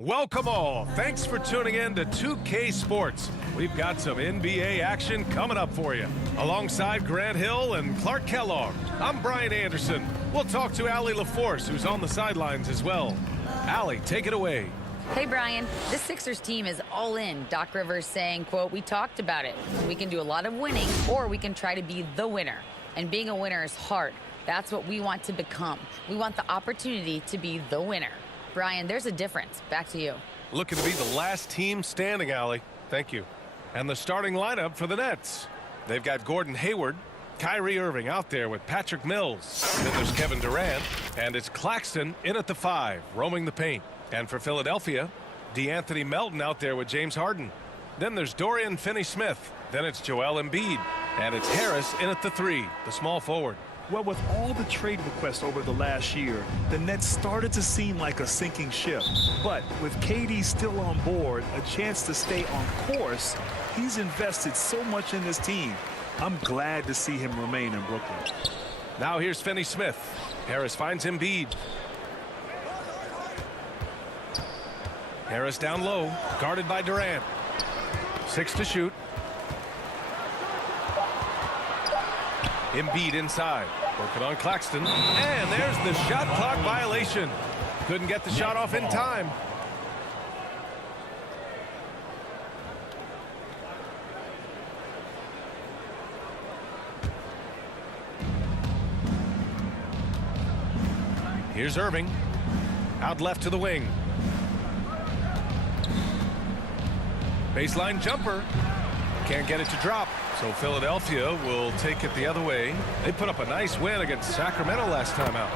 Welcome all. Thanks for tuning in to 2K Sports. We've got some NBA action coming up for you. Alongside Grant Hill and Clark Kellogg, I'm Brian Anderson. We'll talk to Allie LaForce, who's on the sidelines as well. Allie, take it away. Hey, Brian. This Sixers team is all in. Doc Rivers saying, quote, "We talked about it. We can do a lot of winning, or we can try to be the winner. And being a winner is hard. That's what we want to become. We want the opportunity to be the winner." Brian, there's a difference. Back to you. Looking to be the last team standing, Allie. Thank you. And the starting lineup for the Nets. They've got Gordon Hayward, Kyrie Irving out there with Patrick Mills. Then there's Kevin Durant, and it's Claxton in at the 5, roaming the paint. And for Philadelphia, DeAnthony Melton out there with James Harden. Then there's Dorian Finney-Smith. Then it's Joel Embiid. And it's Harris in at the 3, the small forward. Well, with all the trade requests over the last year, the Nets started to seem like a sinking ship. But with KD still on board, a chance to stay on course, he's invested so much in this team. I'm glad to see him remain in Brooklyn. Now here's Finney-Smith. Harris finds Embiid. Harris down low, guarded by Durant. 6 to shoot. Embiid inside, working on Claxton, and there's the shot clock violation. Couldn't get the shot off in time. Here's Irving, out left to the wing. Baseline jumper, can't get it to drop. So Philadelphia will take it the other way. They put up a nice win against Sacramento last time out.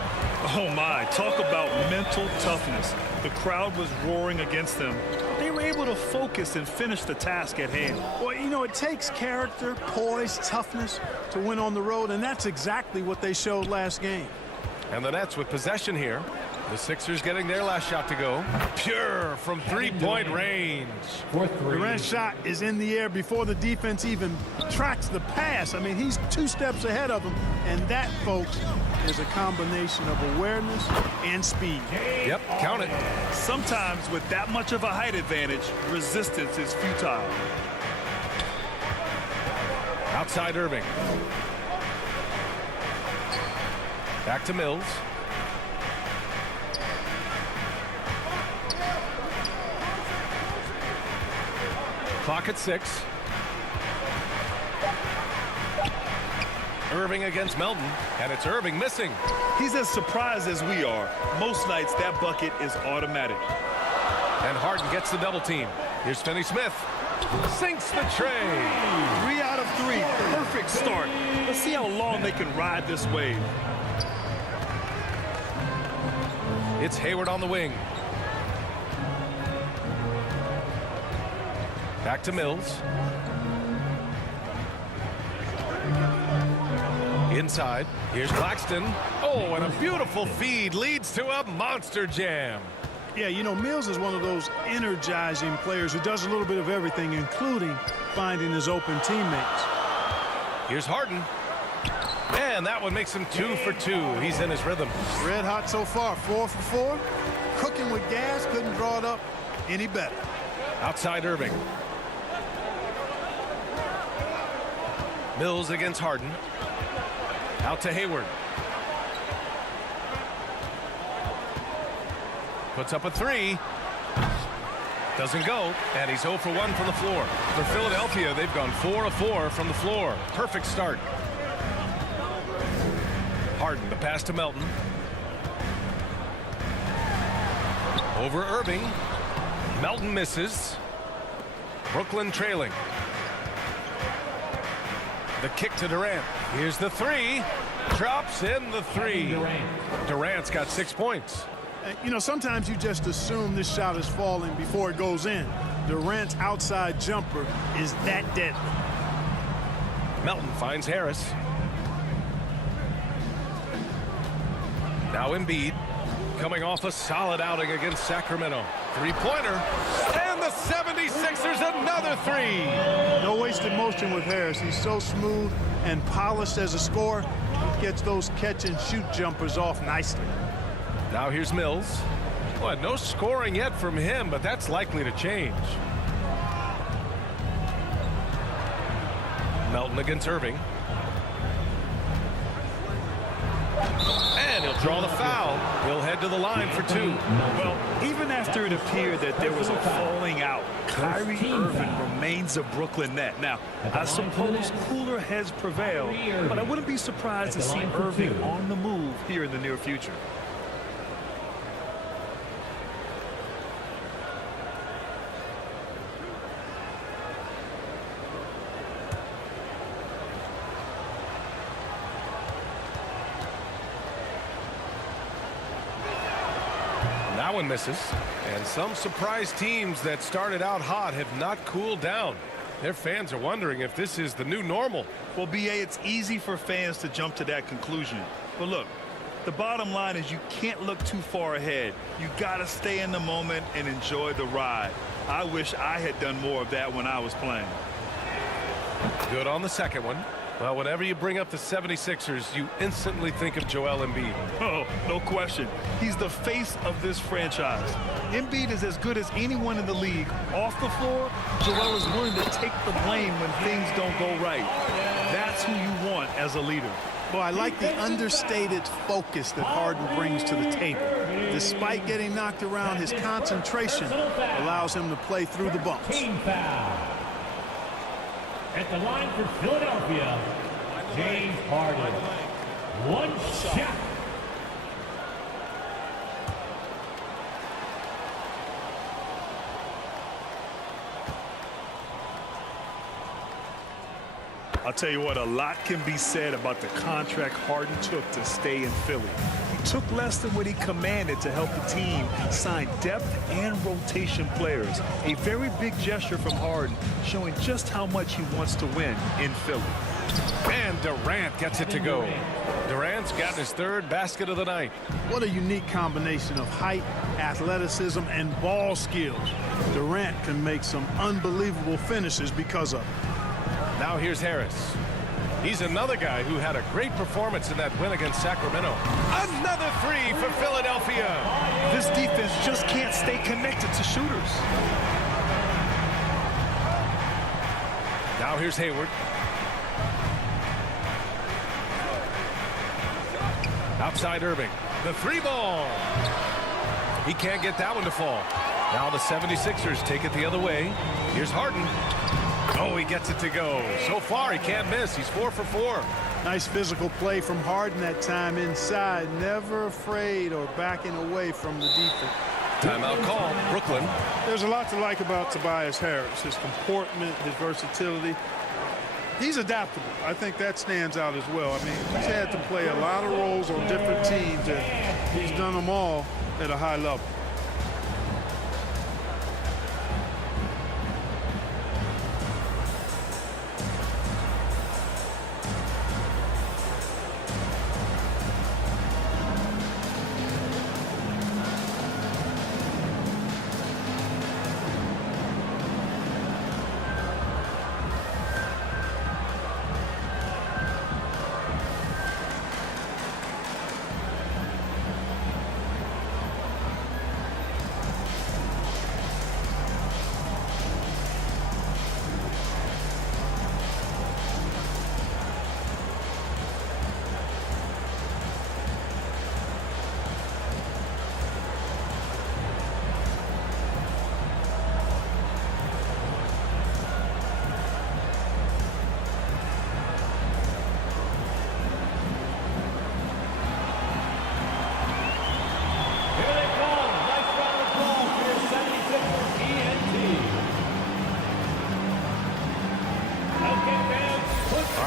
Oh my, talk about mental toughness. The crowd was roaring against them. They were able to focus and finish the task at hand. Well, you know, it takes character, poise, toughness to win on the road, and that's exactly what they showed last game. And the Nets with possession here. The Sixers getting their last shot to go. Pure from three-point range. Durant's shot is in the air before the defense even tracks the pass. I mean, he's 2 steps ahead of him, and that, folks, is a combination of awareness and speed. Yep, count it. Sometimes with that much of a height advantage, resistance is futile. Outside Irving. Back to Mills. Clock at 6. Irving against Melton, and it's Irving missing. He's as surprised as we are. Most nights that bucket is automatic. And Harden gets the double team. Here's Finney-Smith. Sinks the tray. 3 out of 3. Perfect start. Let's see how long they can ride this wave. It's Hayward on the wing. Back to Mills. Inside. Here's Claxton. Oh, and a beautiful feed leads to a monster jam. Yeah, you know, Mills is one of those energizing players who does a little bit of everything, including finding his open teammates. Here's Harden. And that one makes him 2 for 2. He's in his rhythm. Red hot so far, 4 for 4. Cooking with gas, couldn't draw it up any better. Outside Irving. Mills against Harden. Out to Hayward. Puts up a 3. Doesn't go, and he's 0 for 1 from the floor. For Philadelphia, they've gone 4 of 4 from the floor. Perfect start. Harden, the pass to Melton. Over Irving. Melton misses. Brooklyn trailing. The kick to Durant. Here's the 3. Drops in the 3. Durant's got 6 points. You know, sometimes you just assume this shot is falling before it goes in. Durant's outside jumper is that deadly. Melton finds Harris. Now Embiid, coming off a solid outing against Sacramento. 3-pointer, and the 76ers another 3. No wasted motion with Harris. He's so smooth and polished as a scorer. He gets those catch and shoot jumpers off nicely. Now here's Mills. Well, no scoring yet from him, but that's likely to change. Melton against Irving. And he'll draw the foul. He'll head to the line for 2. Well, even after it appeared that there was a falling out, Kyrie Irving remains a Brooklyn Net. Now, I suppose cooler heads prevail, but I wouldn't be surprised to see Irving on the move here in the near future. That one misses. And some surprise teams that started out hot have not cooled down. Their fans are wondering if this is the new normal. Well, B.A., it's easy for fans to jump to that conclusion. But look, the bottom line is you can't look too far ahead. You got to stay in the moment and enjoy the ride. I wish I had done more of that when I was playing. Good on the second one. Well, whenever you bring up the 76ers, you instantly think of Joel Embiid. Oh, no question. He's the face of this franchise. Embiid is as good as anyone in the league. Off the floor, Joel is willing to take the blame when things don't go right. That's who you want as a leader. Well, I like the understated focus that Harden brings to the table. Despite getting knocked around, his concentration allows him to play through the bumps. Team foul. At the line for Philadelphia, James Harden. One shot. I'll tell you what, a lot can be said about the contract Harden took to stay in Philly. He took less than what he commanded to help the team sign depth and rotation players. A very big gesture from Harden, showing just how much he wants to win in Philly. And Durant gets it to go. Durant's gotten his 3rd basket of the night. What a unique combination of height, athleticism, and ball skills. Durant can make some unbelievable finishes because of it. Now here's Harris. He's another guy who had a great performance in that win against Sacramento. Another 3 for Philadelphia. This defense just can't stay connected to shooters. Now here's Hayward. Outside Irving. The 3 ball. He can't get that one to fall. Now the 76ers take it the other way. Here's Harden. Oh, he gets it to go. So far, he can't miss. He's 4 for 4. Nice physical play from Harden that time inside. Never afraid or backing away from the defense. Timeout call, Brooklyn. There's a lot to like about Tobias Harris. His comportment, his versatility. He's adaptable. I think that stands out as well. I mean, he's had to play a lot of roles on different teams, and he's done them all at a high level.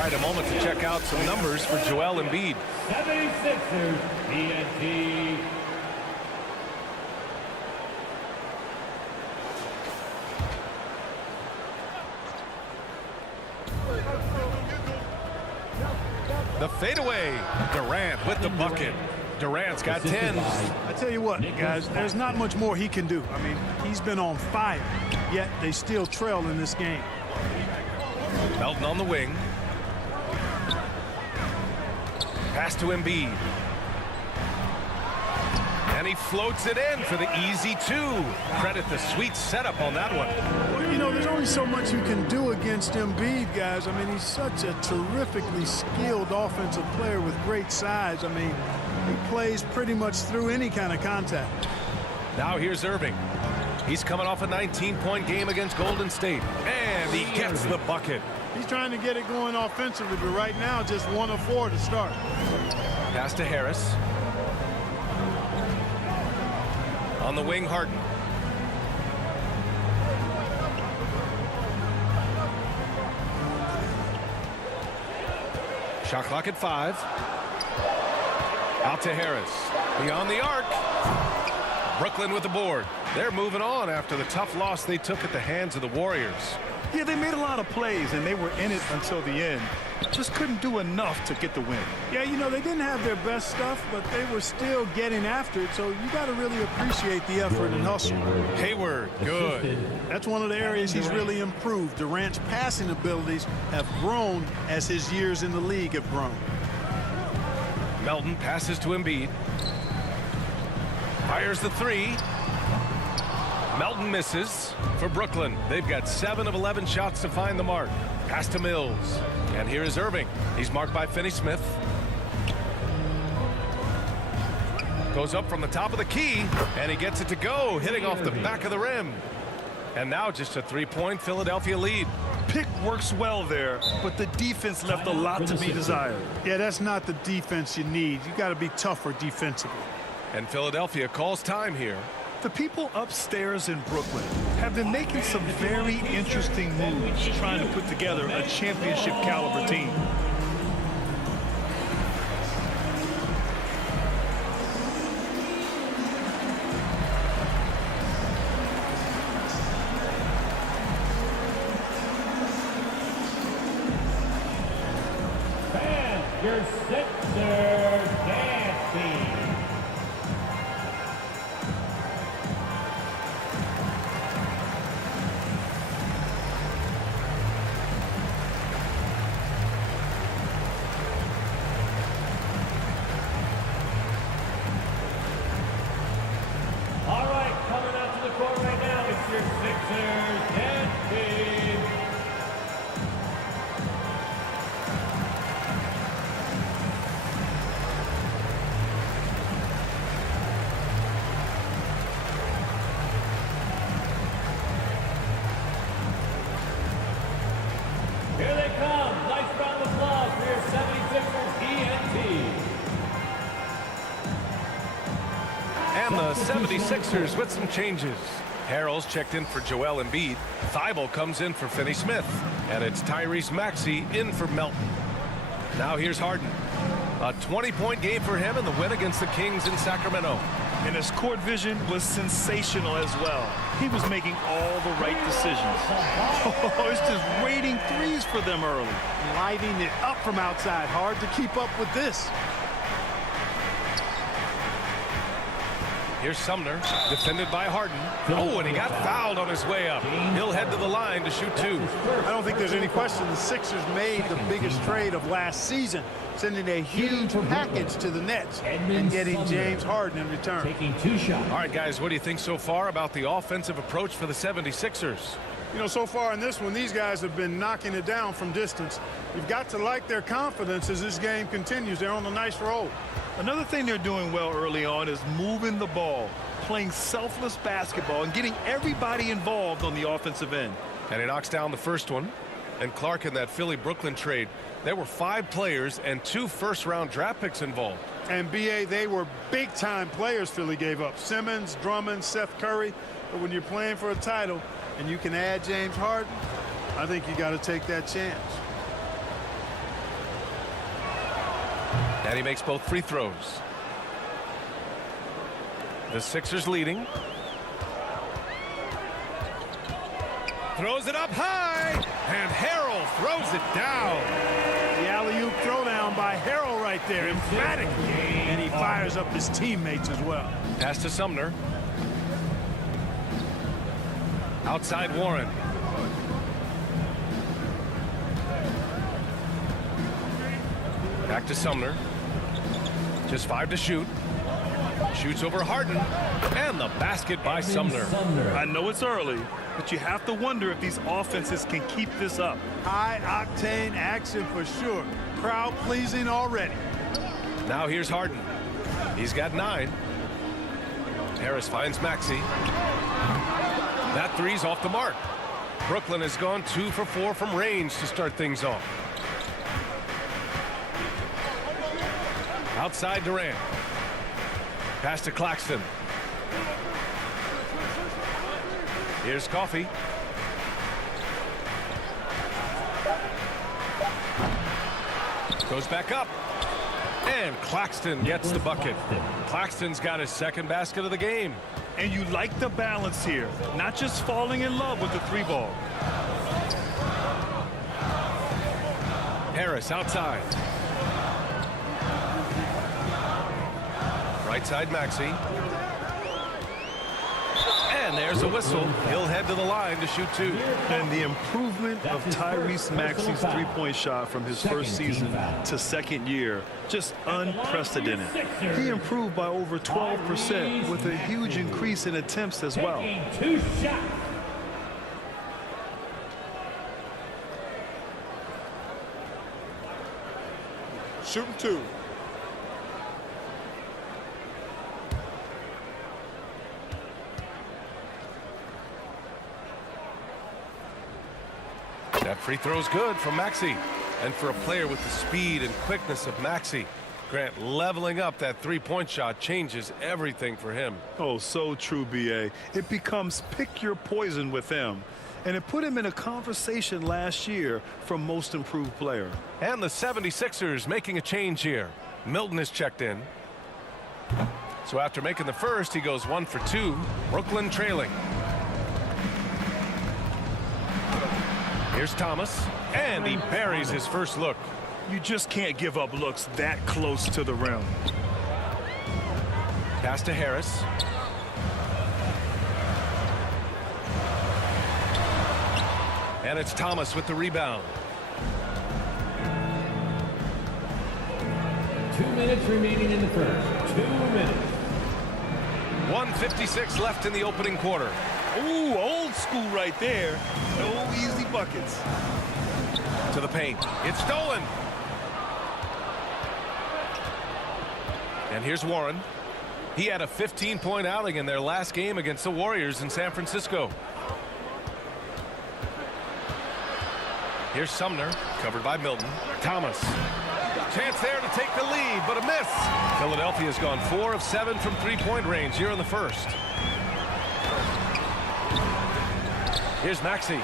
A moment to check out some numbers for Joel Embiid. 76ers TNT. The fadeaway. Durant with the bucket. Durant's got 10. I tell you what, guys, there's not much more he can do. I mean, he's been on fire, yet they still trail in this game. Melton on the wing. Pass to Embiid. And he floats it in for the easy two. Credit the sweet setup on that one. Well, you know, there's only so much you can do against Embiid, guys. I mean, he's such a terrifically skilled offensive player with great size. I mean, he plays pretty much through any kind of contact. Now here's Irving. He's coming off a 19-point game against Golden State. And he gets the bucket. He's trying to get it going offensively, but right now just 1 of 4 to start. Pass to Harris. On the wing, Harden. Shot clock at 5. Out to Harris. Beyond the arc. Brooklyn with the board. They're moving on after the tough loss they took at the hands of the Warriors. Yeah, they made a lot of plays, and they were in it until the end. Just couldn't do enough to get the win. Yeah, you know, they didn't have their best stuff, but they were still getting after it, so you got to really appreciate the effort and hustle. Hayward, good. That's one of the areas he's really improved. Durant's passing abilities have grown as his years in the league have grown. Melton passes to Embiid. Fires the 3. Melton misses for Brooklyn. They've got 7 of 11 shots to find the mark. Pass to Mills. And here is Irving. He's marked by Finney-Smith. Goes up from the top of the key, and he gets it to go, hitting off the back of the rim. And now just a 3-point Philadelphia lead. Pick works well there, but the defense left a lot to be desired. Yeah, that's not the defense you need. You got to be tougher defensively. And Philadelphia calls time here. The people upstairs in Brooklyn have been making some very interesting moves trying to put together a championship caliber team. And your Sixers dance team. All right, coming out to the court right now, it's your Sixers dance team. Here they come. Nice round of applause for your 76ers ENT. And the 76ers with some changes. Harrell's checked in for Joel Embiid. Thibault comes in for Finney-Smith. And it's Tyrese Maxey in for Melton. Now here's Harden. A 20-point game for him in the win against the Kings in Sacramento. And his court vision was sensational as well. He was making all the right decisions. Oh, it's just raining threes for them early. Lighting it up from outside. Hard to keep up with this. Here's Sumner, defended by Harden. Oh, and he got fouled on his way up. He'll head to the line to shoot 2. I don't think there's any question the Sixers made the biggest trade of last season, sending a huge package to the Nets and getting James Harden in return. Taking 2 shots. All right, guys, what do you think so far about the offensive approach for the 76ers? You know, so far in this one, these guys have been knocking it down from distance. You've got to like their confidence as this game continues. They're on a nice roll. Another thing they're doing well early on is moving the ball, playing selfless basketball, and getting everybody involved on the offensive end. And he knocks down the first one. And Clark, in that Philly-Brooklyn trade, there were 5 players and 2 first-round draft picks involved. And, B.A., they were big-time players Philly gave up. Simmons, Drummond, Seth Curry. But when you're playing for a title and you can add James Harden, I think you got to take that chance. And he makes both free throws. The Sixers leading. Throws it up high. And Harrell throws it down. The alley-oop throwdown by Harrell right there. Emphatic. And he fires up his teammates as well. Pass to Sumner. Outside Warren. Back to Sumner. Just 5 to shoot. Shoots over Harden. And the basket by Sumner. I know it's early, but you have to wonder if these offenses can keep this up. High-octane action for sure. Crowd pleasing already. Now here's Harden. He's got 9. Harris finds Maxey. That three's off the mark. Brooklyn has gone 2 for 4 from range to start things off. Outside Durant. Pass to Claxton. Here's Coffey. Goes back up. And Claxton gets the bucket. Claxton's got his second basket of the game. And you like the balance here, not just falling in love with the 3-ball. Harris outside. Right side Maxey. And there's a whistle. He'll head to the line to shoot 2. And the improvement of Tyrese Maxey's 3-point shot from his first season to second year, just unprecedented. He improved by over 12% with a huge increase in attempts as well. Shooting 2. That free throw's good from Maxey. And for a player with the speed and quickness of Maxey, Grant, leveling up that 3-point shot changes everything for him. Oh, so true, B.A. It becomes pick your poison with him. And it put him in a conversation last year for most improved player. And the 76ers making a change here. Milton is checked in. So after making the first, he goes 1 for 2. Brooklyn trailing. Here's Thomas, and he buries his first look. You just can't give up looks that close to the rim. Pass to Harris. And it's Thomas with the rebound. 2 minutes remaining in the first. 2 minutes. 1:56 left in the opening quarter. Ooh, old school right there. No easy buckets. To the paint. It's stolen. And here's Warren. He had a 15-point outing in their last game against the Warriors in San Francisco. Here's Sumner, covered by Milton. Thomas. Chance there to take the lead, but a miss. Philadelphia's gone 4 of 7 from 3-point range here in the first. Here's Maxey.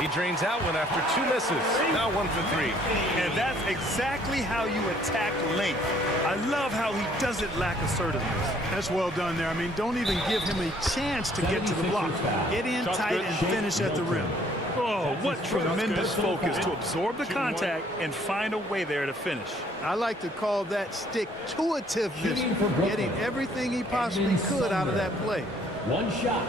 He drains out one after 2 misses. Now 1 for 3. And that's exactly how you attack length. I love how he doesn't lack assertiveness. That's well done there. I mean, don't even give him a chance to get to the block. Get in tight and finish at the rim. Oh, what tremendous focus to absorb the contact and find a way there to finish. I like to call that stick-to-itiveness, getting everything he possibly could out of that play. 1 shot.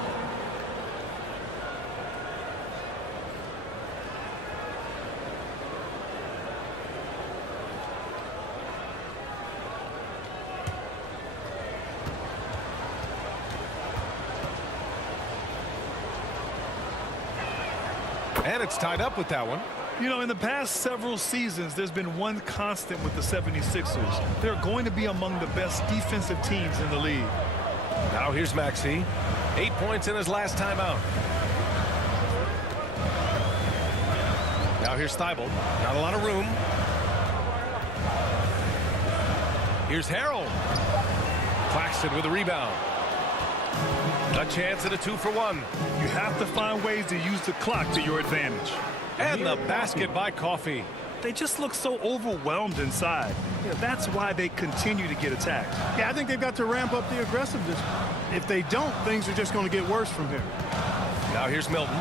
And it's tied up with that one. You know, in the past several seasons, there's been one constant with the 76ers. They're going to be among the best defensive teams in the league. Now here's Maxey. 8 points in his last time out. Now here's Thibault. Not a lot of room. Here's Harrell. Claxton with a rebound. A chance at a 2 for 1. You have to find ways to use the clock to your advantage. And the basket by Coffey. They just look so overwhelmed inside. Yeah, that's why they continue to get attacked. Yeah, I think they've got to ramp up the aggressiveness. If they don't, things are just going to get worse from here. Now here's Milton.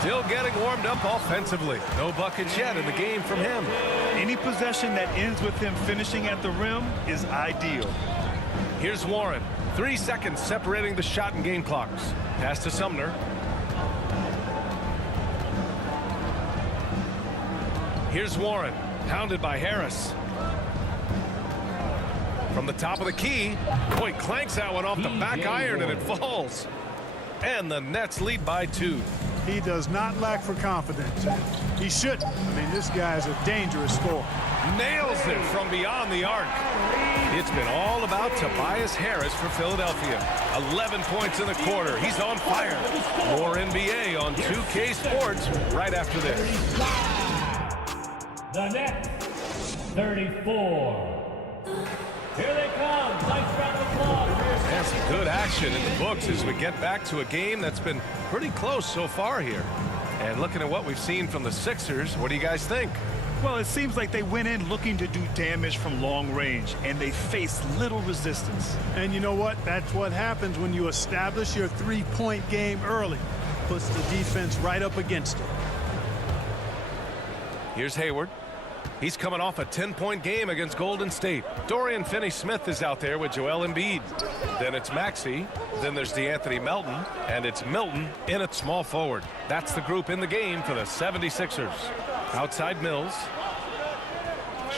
Still getting warmed up offensively. No buckets yet in the game from him. Any possession that ends with him finishing at the rim is ideal. Here's Warren. 3 seconds separating the shot and game clocks. Pass to Sumner. Here's Warren, pounded by Harris. From the top of the key. Boy, clanks that one off the back iron and it falls. And the Nets lead by 2. He does not lack for confidence. He shouldn't. I mean, this guy is a dangerous scorer. Nails it from beyond the arc. It's been all about Tobias Harris for Philadelphia. 11 points in the quarter. He's on fire. More NBA on 2K Sports right after this. The Nets, 34. Here they come. Nice round of applause. And some good action in the books as we get back to a game that's been pretty close so far here. And looking at what we've seen from the Sixers, what do you guys think? Well, it seems like they went in looking to do damage from long range, and they faced little resistance. And you know what? That's what happens when you establish your three-point game early. Puts the defense right up against it. Here's Hayward. He's coming off a 10-point game against Golden State. Dorian Finney-Smith is out there with Joel Embiid. Then it's Maxey. Then there's DeAnthony Melton. And it's Milton in at small forward. That's the group in the game for the 76ers. Outside Mills.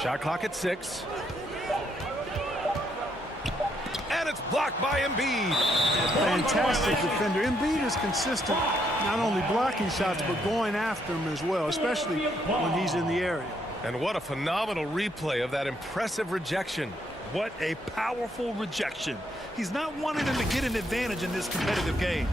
Shot clock at 6. And it's blocked by Embiid. Fantastic defender. Embiid is consistent, not only blocking shots, but going after them as well, especially when he's in the area. And what a phenomenal replay of that impressive rejection. What a powerful rejection. He's not wanting them to get an advantage in this competitive game.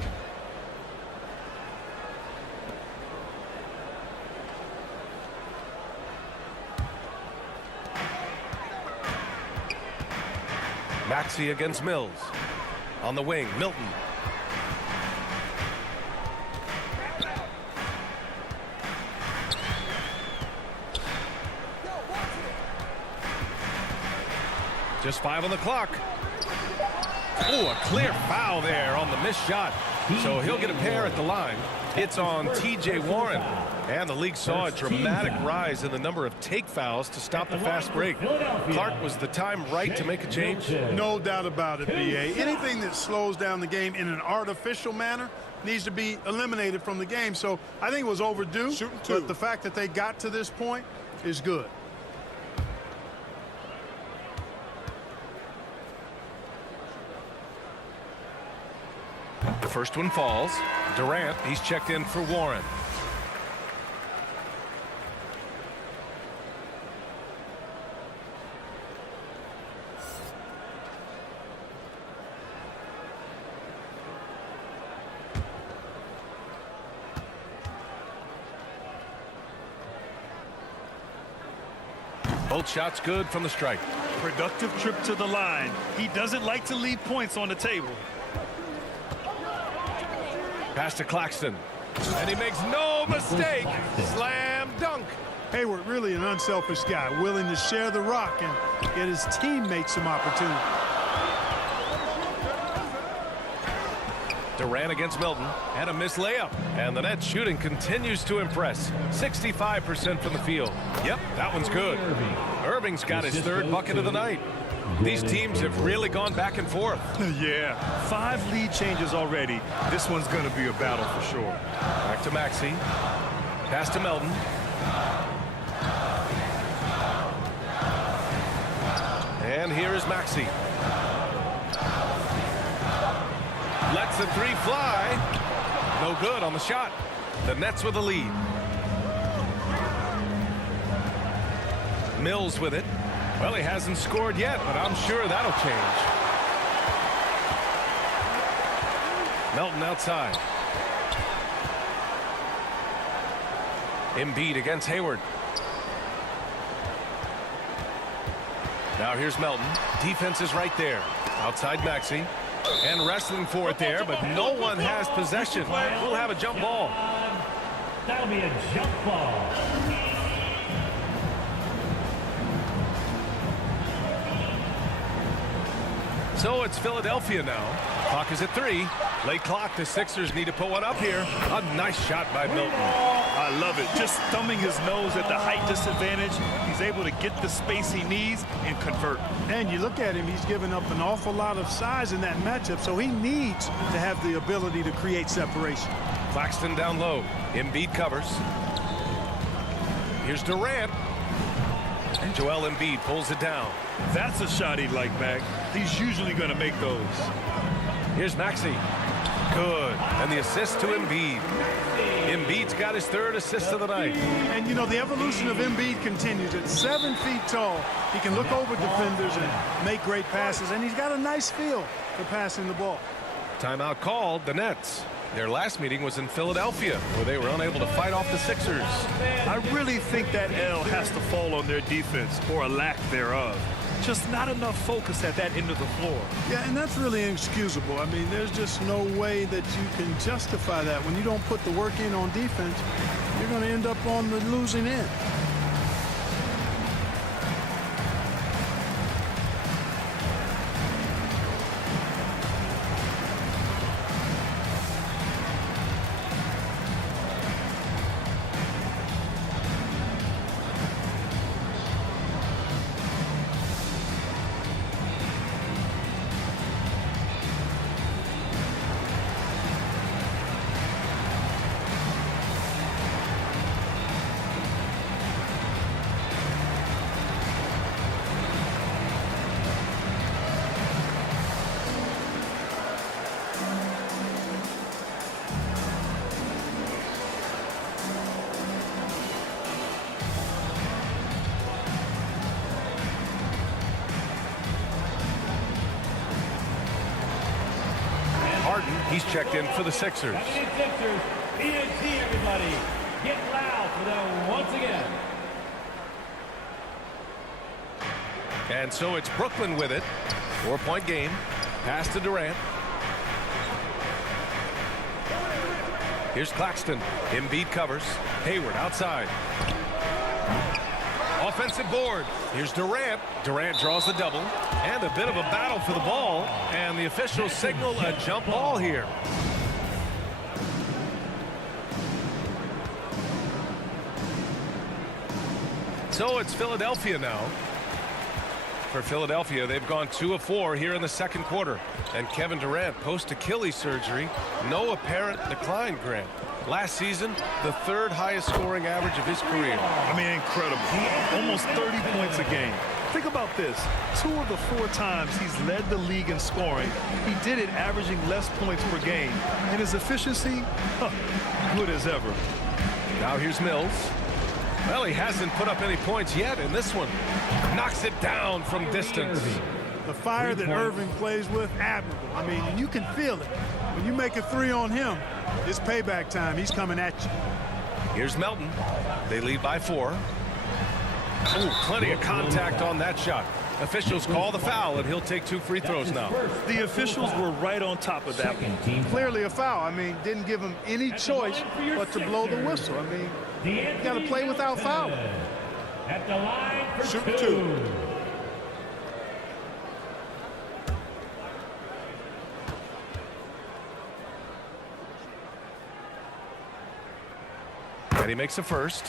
Maxey against Mills. On the wing, Milton. Just 5 on the clock. Oh, a clear foul there on the missed shot. So he'll get a pair at the line. It's on T.J. Warren. And the league saw a dramatic rise in the number of take fouls to stop the fast break. Clark, was the time right to make a change? No doubt about it, B.A. Anything that slows down the game in an artificial manner needs to be eliminated from the game. So I think it was overdue, but the fact that they got to this point is good. The first one falls. Durant, he's checked in for Warren. Both shots good from the strike. Productive trip to the line. He doesn't like to leave points on the table. Pass to Claxton. And he makes no mistake. Slam dunk. Hayward, really an unselfish guy, willing to share the rock and get his teammates some opportunity. Durant against Milton. And a missed layup. And the Nets shooting continues to impress. 65% from the field. Yep, that one's good. Irving's got his third bucket of the night. These teams have really gone back and forth. Yeah, 5 lead changes already. This one's going to be a battle for sure. Back to Maxey. Pass to Melton. And here is Maxey. Lets the 3 fly. No good on the shot. The Nets with the lead. Mills with it. Well, he hasn't scored yet, but I'm sure that'll change. Melton outside. Embiid against Hayward. Now here's Melton. Defense is right there. Outside Maxey. And wrestling for it there, but no one has possession. We'll have a jump ball. That'll be a jump ball. So it's Philadelphia now. Clock is at 3. Late clock. The Sixers need to put one up here. A nice shot by Milton. I love it. Just thumbing his nose at the height disadvantage. He's able to get the space he needs and convert. And you look at him, he's given up an awful lot of size in that matchup, so he needs to have the ability to create separation. Claxton down low. Embiid covers. Here's Durant. And Joel Embiid pulls it down. That's a shot he'd like, Mac. He's usually going to make those. Here's Maxey. Good. And the assist to Embiid. Embiid's got his third assist of the night. And, you know, the evolution of Embiid continues. At 7 feet tall, he can look over defenders and make great passes, and he's got a nice feel for passing the ball. Timeout called the Nets. Their last meeting was in Philadelphia, where they were unable to fight off the Sixers. I really think that L has to fall on their defense, or a lack thereof. Just not enough focus at that end of the floor. Yeah, and that's really inexcusable. I mean, there's just no way that you can justify that. When you don't put the work in on defense, you're going to end up on the losing end. He's checked in for the Sixers. Sixers, PNC, everybody. Get loud for them once again. And so it's Brooklyn with it. 4-point game. Pass to Durant. Here's Claxton. Embiid covers. Hayward outside. Offensive board. Here's Durant. Durant draws the double. And a bit of a battle for the ball. And the officials signal a jump ball here. So it's Philadelphia now. For Philadelphia, they've gone 2 of 4 here in the second quarter. And Kevin Durant, post-Achilles surgery, no apparent decline, Grant. Last season, the 3rd highest scoring average of his career. I mean, incredible. Almost 30 points a game. Think about this. 2 of the 4 times he's led the league in scoring, he did it averaging less points per game. And his efficiency, good as ever. Now here's Mills. Well, he hasn't put up any points yet in this one. Knocks it down from distance. The fire that Irving plays with, admirable. I mean, you can feel it. When you make a 3 on him, it's payback time. He's coming at you. Here's Melton. They lead by 4. Ooh, plenty of contact on that shot. Officials call the foul, and he'll take 2 free throws now. The officials were right on top of that one. Clearly a foul. I mean, didn't give him any choice but to blow the whistle. I mean, you got to play without foul. At the line for Shoot 2. 2. And he makes a first.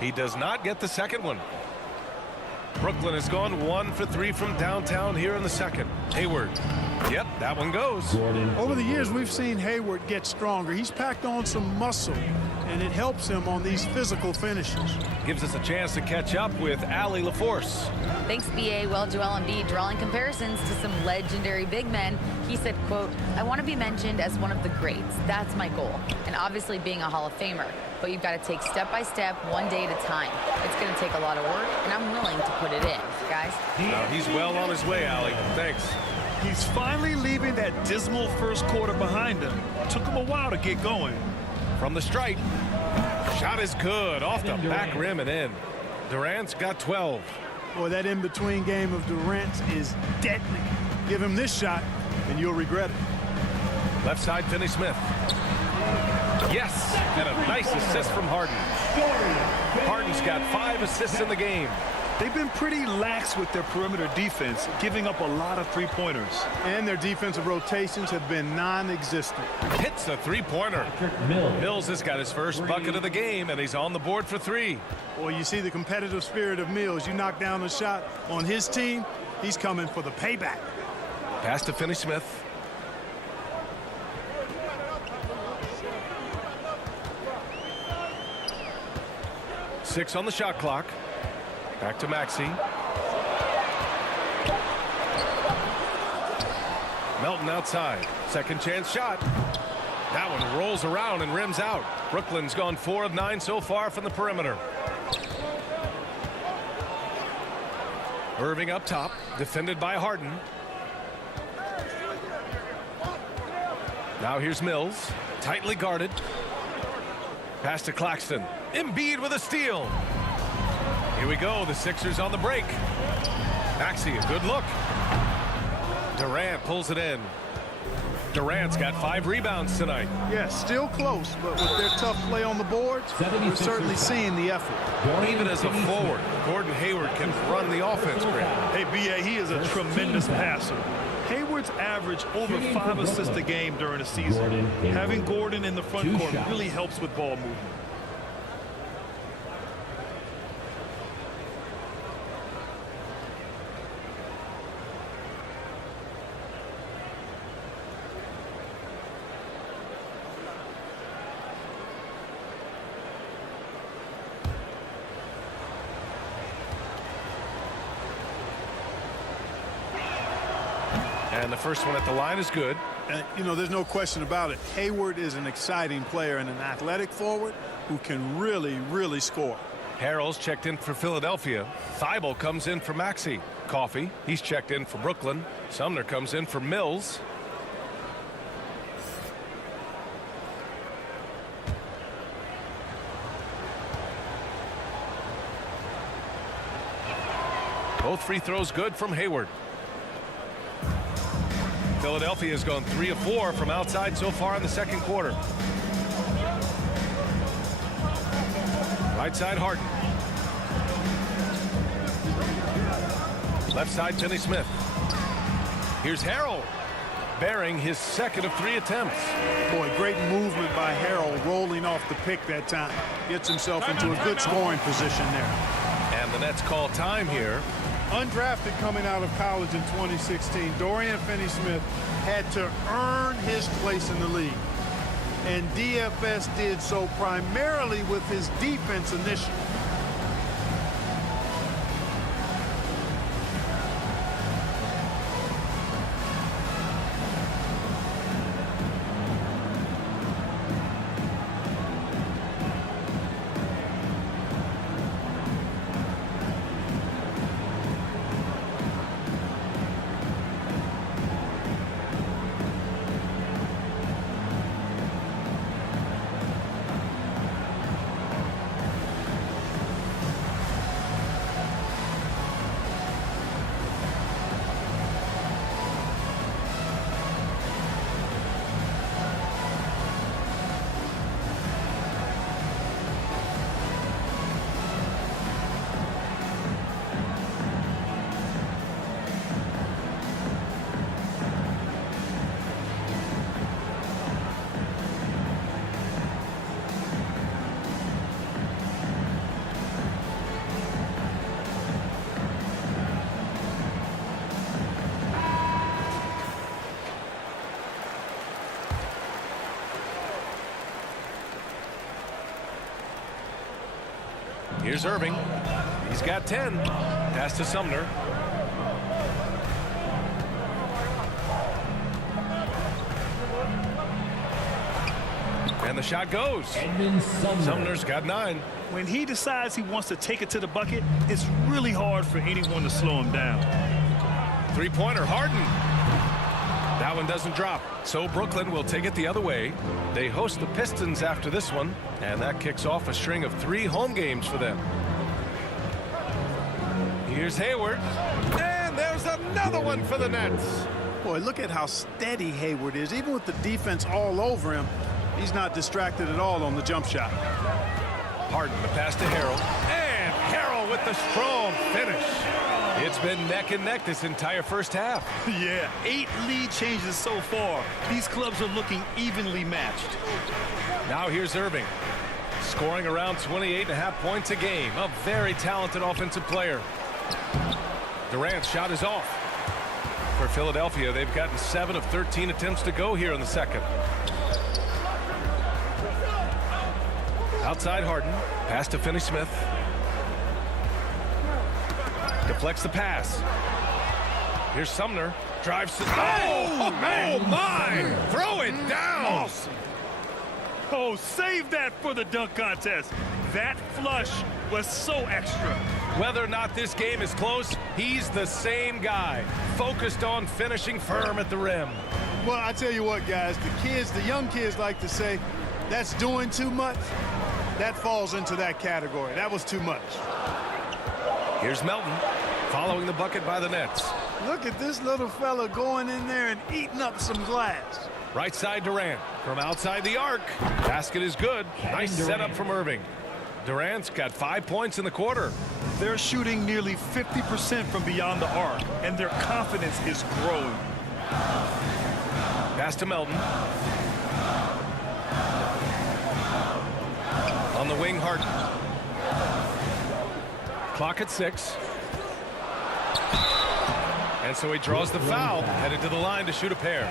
He does not get the second one. Brooklyn has gone 1 for 3 from downtown here in the second. Hayward. Yep, that one goes. Over the years, we've seen Hayward get stronger. He's packed on some muscle, and it helps him on these physical finishes. Gives us a chance to catch up with Allie LaForce. Thanks, BA. Well, Joel Embiid drawing comparisons to some legendary big men. He said, quote, "I want to be mentioned as one of the greats. That's my goal. And obviously being a Hall of Famer. But you've got to take step by step, one day at a time. It's going to take a lot of work, and I'm willing to put it in, guys." He's well on his way, Allie. Thanks. He's finally leaving that dismal first quarter behind him. Took him a while to get going. From the stripe. Shot is good. Off the back rim and in. Durant's got 12. Boy, that in-between game of Durant's is deadly. Give him this shot, and you'll regret it. Left side, Finney-Smith. Yes, and a nice assist from Harden. Harden's got 5 assists in the game. They've been pretty lax with their perimeter defense, giving up a lot of three-pointers. And their defensive rotations have been non-existent. Hits a three-pointer. Mills has got his first bucket of the game, and he's on the board for 3. Well, you see the competitive spirit of Mills. You knock down a shot on his team, he's coming for the payback. Pass to Finney-Smith. Six on the shot clock. Back to Maxey. Melton outside. Second chance shot. That one rolls around and rims out. Brooklyn's gone 4 of 9 so far from the perimeter. Irving up top, defended by Harden. Now here's Mills, tightly guarded. Pass to Claxton. Embiid with a steal. Here we go, the Sixers on the break. Maxey, a good look. Durant pulls it in. Durant's got 5 rebounds tonight. Yeah, still close, but with their tough play on the boards, we're certainly seeing the effort. Even as a forward, Gordon Hayward can run the offense great. Hey, B.A., he is a tremendous passer. Hayward's averaged over 5 assists a game during the season. Having Gordon in the front court really helps with ball movement. And the first one at the line is good. And, you know, there's no question about it. Hayward is an exciting player and an athletic forward who can really score. Harrell's checked in for Philadelphia. Thibault comes in for Maxey. Coffey, he's checked in for Brooklyn. Sumner comes in for Mills. Both free throws good from Hayward. Philadelphia has gone 3 of 4 from outside so far in the second quarter. Right side Harden. Left side Finney-Smith. Here's Harrell, bearing his second of 3 attempts. Boy, great movement by Harrell, rolling off the pick that time. Gets himself into a good scoring position there. And the Nets call time here. Undrafted coming out of college in 2016, Dorian Finney-Smith had to earn his place in the league. And DFS did so primarily with his defense initially. Here's Irving. He's got 10. Pass to Sumner. And the shot goes. Sumner's got 9. When he decides he wants to take it to the bucket, it's really hard for anyone to slow him down. Three-pointer, Harden. That one doesn't drop. So Brooklyn will take it the other way. They host the Pistons after this one, and that kicks off a string of 3 home games for them. Here's Hayward. And there's another one for the Nets. Boy, look at how steady Hayward is. Even with the defense all over him, he's not distracted at all on the jump shot. Harden, the pass to Harrell. And Harrell now with the strong finish. It's been neck and neck this entire first half. Yeah, 8 lead changes so far. These clubs are looking evenly matched. Now here's Irving, scoring around 28.5 points a game. A very talented offensive player. Durant's shot is off. For Philadelphia, they've gotten 7 of 13 attempts to go here in the second. Outside Harden, pass to Finney-Smith. Deflects the pass. Here's Sumner, drives to... Oh, man! Oh, my! Throw it down! Awesome. Oh, save that for the dunk contest. That flush was so extra. Whether or not this game is close, he's the same guy, focused on finishing firm at the rim. Well, I tell you what, guys, the young kids like to say, that's doing too much. That falls into that category. That was too much. Here's Melton, following the bucket by the Nets. Look at this little fella going in there and eating up some glass. Right side Durant, from outside the arc. Basket is good. Nice setup from Irving. Durant's got 5 points in the quarter. They're shooting nearly 50% from beyond the arc, and their confidence is growing. Pass to Melton. On the wing, Harden. Clock at 6. And so he draws the foul, headed to the line to shoot a pair.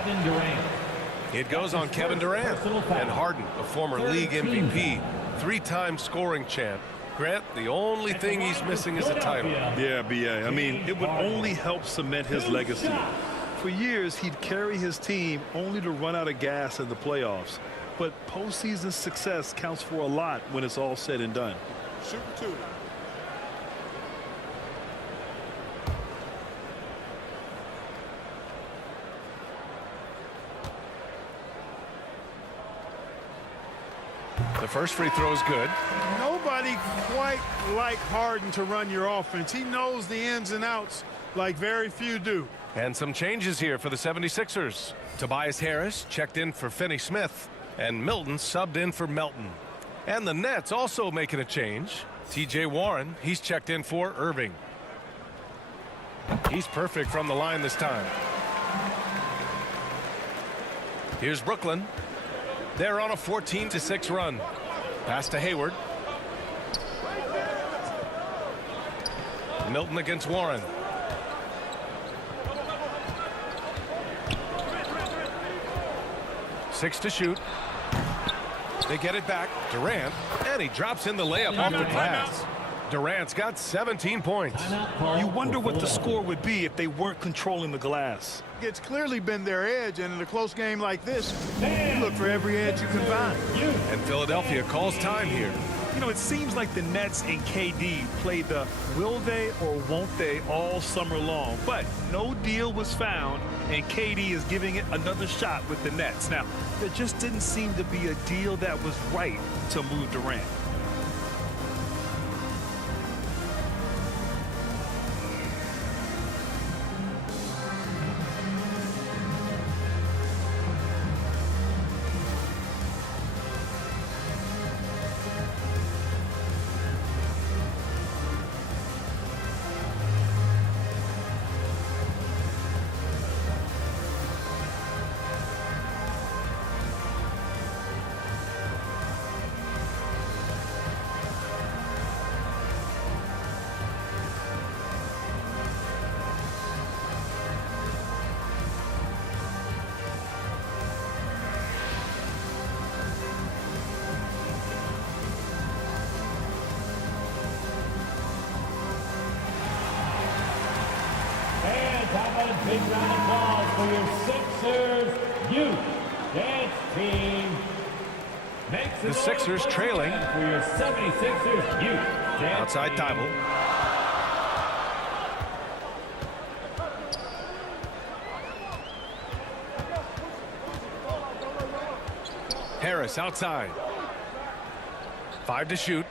It goes on Kevin Durant. And Harden, a former league MVP, 3-time scoring champ. Grant, the only thing he's missing is a title. Yeah, B.A. I mean, it would only help cement his legacy. For years, he'd carry his team only to run out of gas in the playoffs. But postseason success counts for a lot when it's all said and done. Super 2. The first free throw is good. Nobody quite like Harden to run your offense. He knows the ins and outs like very few do. And some changes here for the 76ers. Tobias Harris checked in for Finney-Smith, and Milton subbed in for Melton. And the Nets also making a change. T.J. Warren, he's checked in for Irving. He's perfect from the line this time. Here's Brooklyn. They're on a 14-6 run. Pass to Hayward. Milton against Warren. Six to shoot. They get it back. Durant, and he drops in the layup off the glass. Durant's got 17 points. You wonder what the score would be if they weren't controlling the glass. It's clearly been their edge, and in a close game like this, you look for every edge you can find. And Philadelphia calls time here. You know, it seems like the Nets and KD played the will they or won't they all summer long, but no deal was found, and KD is giving it another shot with the Nets. Now, there just didn't seem to be a deal that was right to move Durant. Big round of applause for your Sixers youth dance team. The Sixers trailing. For your 76ers youth dance Outside team. Tybalt. Harris outside. 5 to shoot.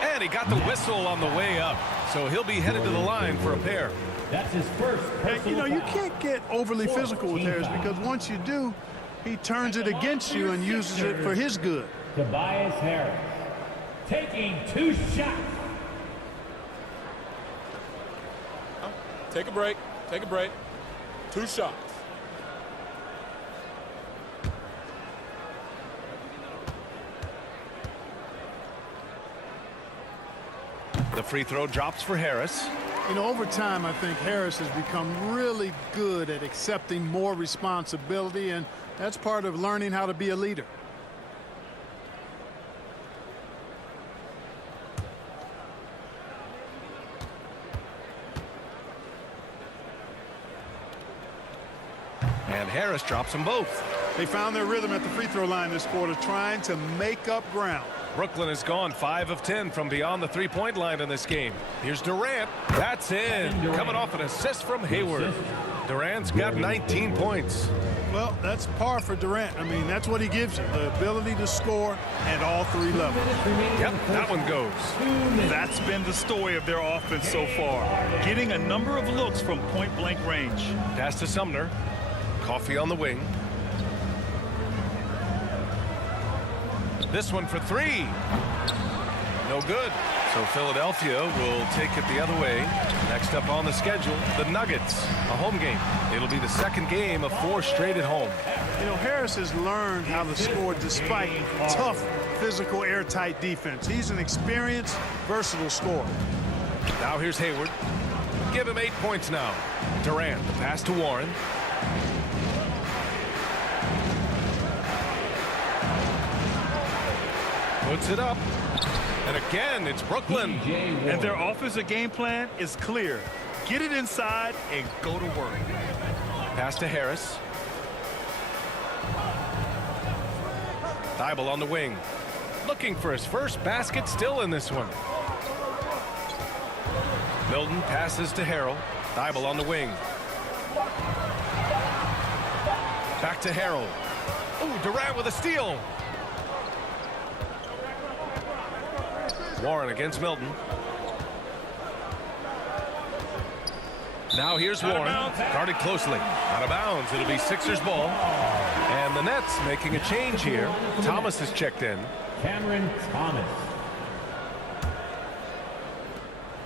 And he got the whistle on the way up. So he'll be headed to the line for a pair. That's his first personal You know, you foul. can't get overly physical with Harris because once you do, he turns it against you and uses it for his good. Tobias Harris. taking 2 shots. Take a break. Take a break. 2 shots. The free throw drops for Harris. You know, over time, I think Harris has become really good at accepting more responsibility, and that's part of learning how to be a leader. And Harris drops them both. They found their rhythm at the free throw line this quarter, trying to make up ground. Brooklyn has gone 5 of 10 from beyond the three-point line in this game. Here's Durant. That's in. Coming off an assist from Hayward. Durant's got 19 points. Well, that's par for Durant. I mean, that's what he gives you, the ability to score at all 3 levels. Yep, that one goes. That's been the story of their offense so far, getting a number of looks from point-blank range. Pass to Sumner. Coffee on the wing. This one for 3. No good. So Philadelphia will take it the other way. Next up on the schedule, the Nuggets, a home game. It'll be the second game of 4 straight at home. You know, Harris has learned how to score despite tough, physical, airtight defense. He's an experienced, versatile scorer. Now here's Hayward. Give him 8 points now. Durant, the pass to Warren. Puts it up. And again, it's Brooklyn. And their offensive game plan is clear. Get it inside and go to work. Pass to Harris. Thibault on the wing. Looking for his first basket, still in this one. Milton passes to Harrell. Thibault on the wing. Back to Harrell. Ooh, Durant with a steal. Warren against Milton. Now here's Warren. Guarded closely. Out of bounds. It'll be Sixers ball. And the Nets making a change here. Thomas has checked in. Cameron Thomas.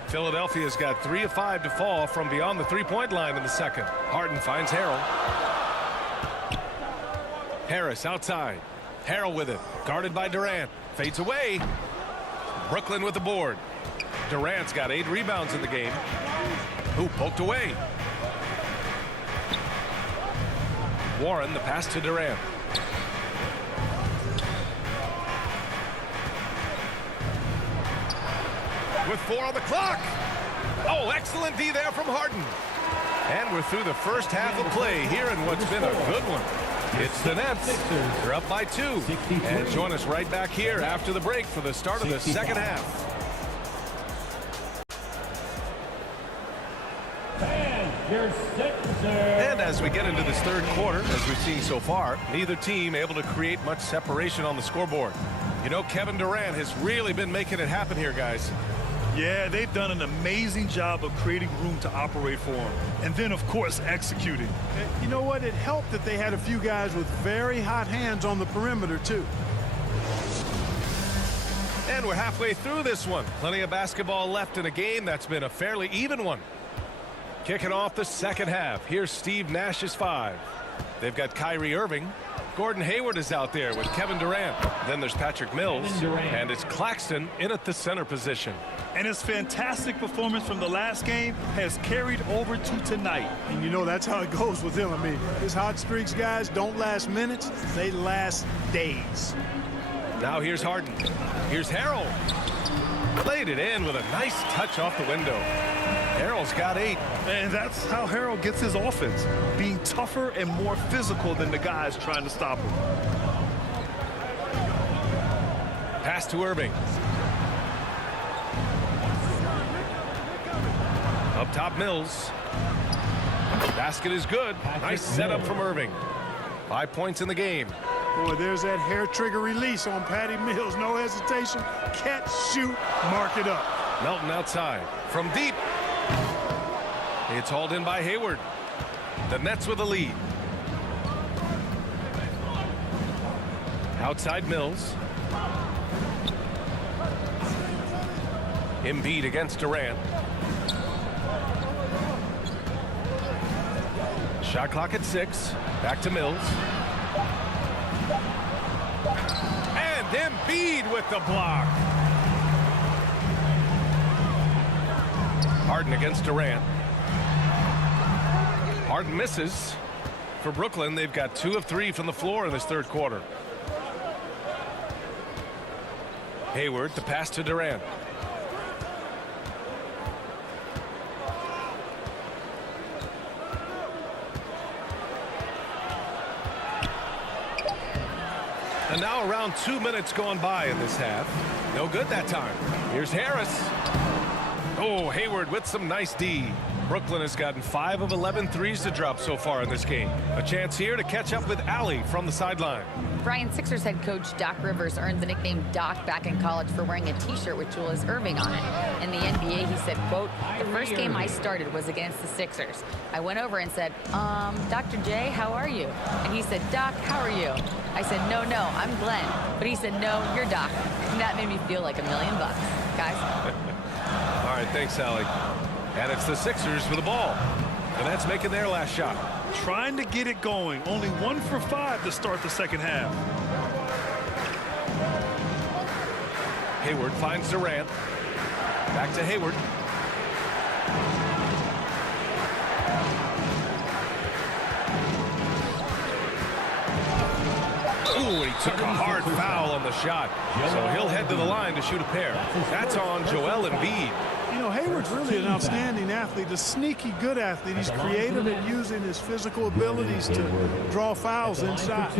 Philadelphia's got 3 of 5 to fall from beyond the three-point line in the second. Harden finds Harrell. Harris outside. Harrell with it. Guarded by Durant. Fades away. Brooklyn with the board. Durant's got 8 rebounds in the game. Who poked away? Warren, the pass to Durant. With 4 on the clock. Oh, excellent D there from Harden. And we're through the first half of play here in what's been a good one. It's the Nets. They're up by 2. And join us right back here after the break for the start of the second half. And as we get into this third quarter, as we've seen so far, neither team able to create much separation on the scoreboard. You know, Kevin Durant has really been making it happen here, guys. Yeah, they've done an amazing job of creating room to operate for him. And then, of course, executing. You know what? It helped that they had a few guys with very hot hands on the perimeter, too. And we're halfway through this one. Plenty of basketball left in a game that's been a fairly even one. Kicking off the second half. Here's Steve Nash's 5. They've got Kyrie Irving. Gordon Hayward is out there with Kevin Durant. Then there's Patrick Mills. And it's Claxton in at the center position. And his fantastic performance from the last game has carried over to tonight. And you know, that's how it goes with him. I mean, his hot streaks, guys, don't last minutes. They last days. Now here's Harden. Here's Harrell. Laid it in with a nice touch off the window. Harrell's got 8. And that's how Harrell gets his offense, being tougher and more physical than the guys trying to stop him. Pass to Irving. Up top, Mills. Basket is good. Nice setup from Irving. 5 points in the game. Boy, there's that hair trigger release on Patty Mills. No hesitation. Catch, shoot, mark it up. Melton outside. From deep. It's hauled in by Hayward. The Nets with the lead. Outside Mills. Embiid against Durant. Shot clock at 6. Back to Mills. And Embiid with the block. Harden against Durant. Harden misses. For Brooklyn, they've got 2 of 3 from the floor in this third quarter. Hayward, the pass to Durant. And now around 2 minutes gone by in this half. No good that time. Here's Harris. Oh, Hayward with some nice D. Brooklyn has gotten 5 of 11 threes to drop so far in this game. A chance here to catch up with Allie from the sideline. Brian, Sixers head coach Doc Rivers earned the nickname Doc back in college for wearing a t-shirt with Julius Erving on it. In the NBA, he said, quote, "The first game I started was against the Sixers. I went over and said, Dr. J, how are you?" And he said, "Doc, how are you?" I said, no, I'm Glenn." But he said, "No, you're Doc." And that made me feel like $1 million, guys. All right, thanks, Allie. And it's the Sixers with the ball. And that's making their last shot. Trying to get it going. Only 1 for 5 to start the second half. Hayward finds Durant. Back to Hayward. Ooh, he took a hard foul on the shot. So he'll head to the line to shoot a pair. That's on Joel Embiid. You know, Hayward's really an outstanding athlete, a sneaky good athlete. He's creative at using his physical abilities to draw fouls inside.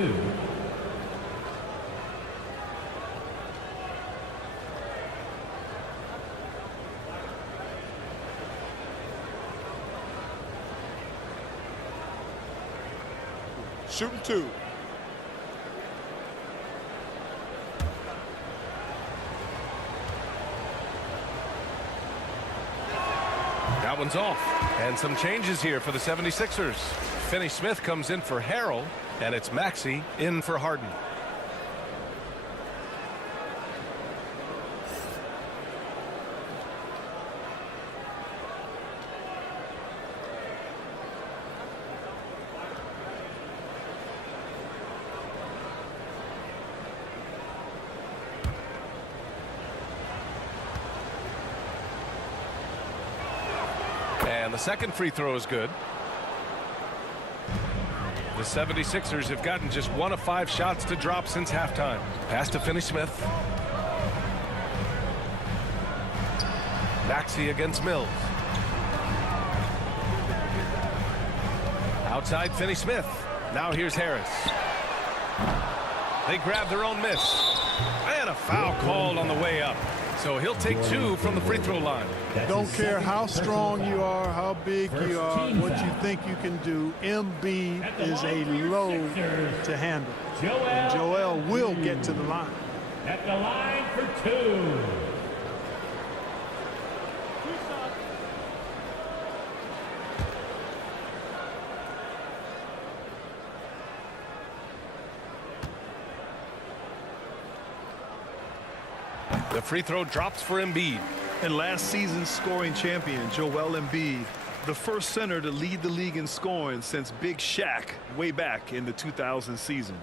Shooting 2. That one's off. And some changes here for the 76ers. Finney-Smith comes in for Harrell, and it's Maxey in for Harden. And the second free throw is good. The 76ers have gotten just 1 of 5 shots to drop since halftime. Pass to Finney-Smith. Maxey against Mills. Outside Finney-Smith. Now here's Harris. They grab their own miss. And a foul called on the way up. So he'll take 2 from the free throw line. Don't care how strong you are, how big you are, what you think you can do. Embiid is a load to handle. And Joel will get to the line. At the line for 2. The free throw drops for Embiid. And last season's scoring champion, Joel Embiid, the first center to lead the league in scoring since Big Shaq way back in the 2000 season.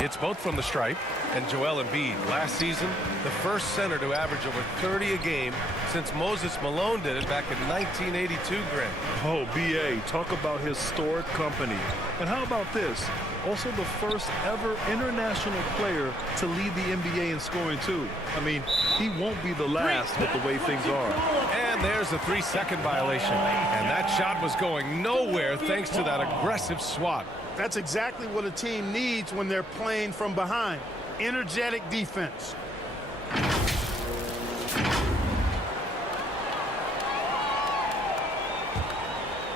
It's both from the stripe, and Joel Embiid, last season, the first center to average over 30 a game since Moses Malone did it back in 1982, Grant. Oh, B.A., talk about historic company. And how about this? Also the first ever international player to lead the NBA in scoring, too. I mean, he won't be the last with the way things are. And there's a 3-second violation. And that shot was going nowhere thanks to that aggressive swat. That's exactly what a team needs when they're playing from behind. Energetic defense.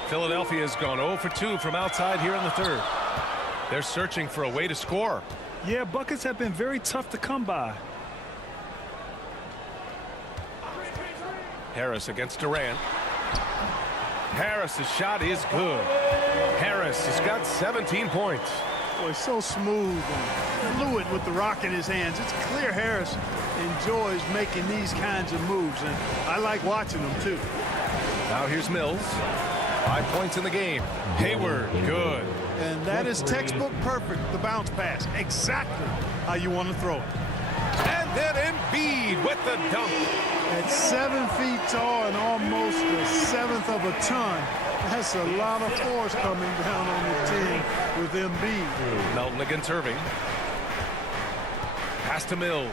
Philadelphia has gone 0 for 2 from outside here in the third. They're searching for a way to score. Yeah, buckets have been very tough to come by. Harris against Durant. Harris's shot is good. Harris has got 17 points. Boy, so smooth and fluid with the rock in his hands. It's clear Harris enjoys making these kinds of moves, and I like watching them too. Now here's Mills. 5 points in the game. Hayward, good. And that is textbook perfect, the bounce pass. Exactly how you want to throw it. And then Embiid with the dunk. At 7 feet tall and almost a seventh of a ton, that's a lot of force coming down on the team with Embiid. Melton against Irving. Pass to Mills.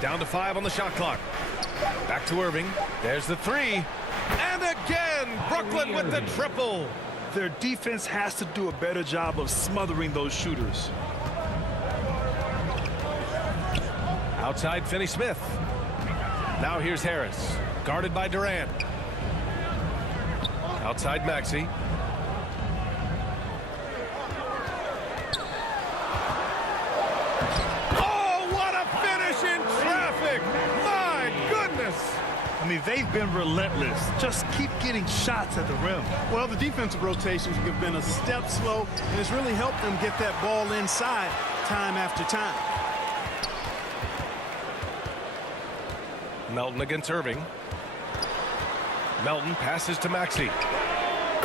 Down to 5 on the shot clock. Back to Irving. There's the 3. And again, Brooklyn with the triple. Their defense has to do a better job of smothering those shooters. Outside Finney-Smith. Now here's Harris. Guarded by Durant. Outside Maxey. Oh, what a finish in traffic! My goodness! I mean, they've been relentless. Just keep getting shots at the rim. Well, the defensive rotations have been a step slow, and it's really helped them get that ball inside time after time. Melton against Irving. Melton passes to Maxey.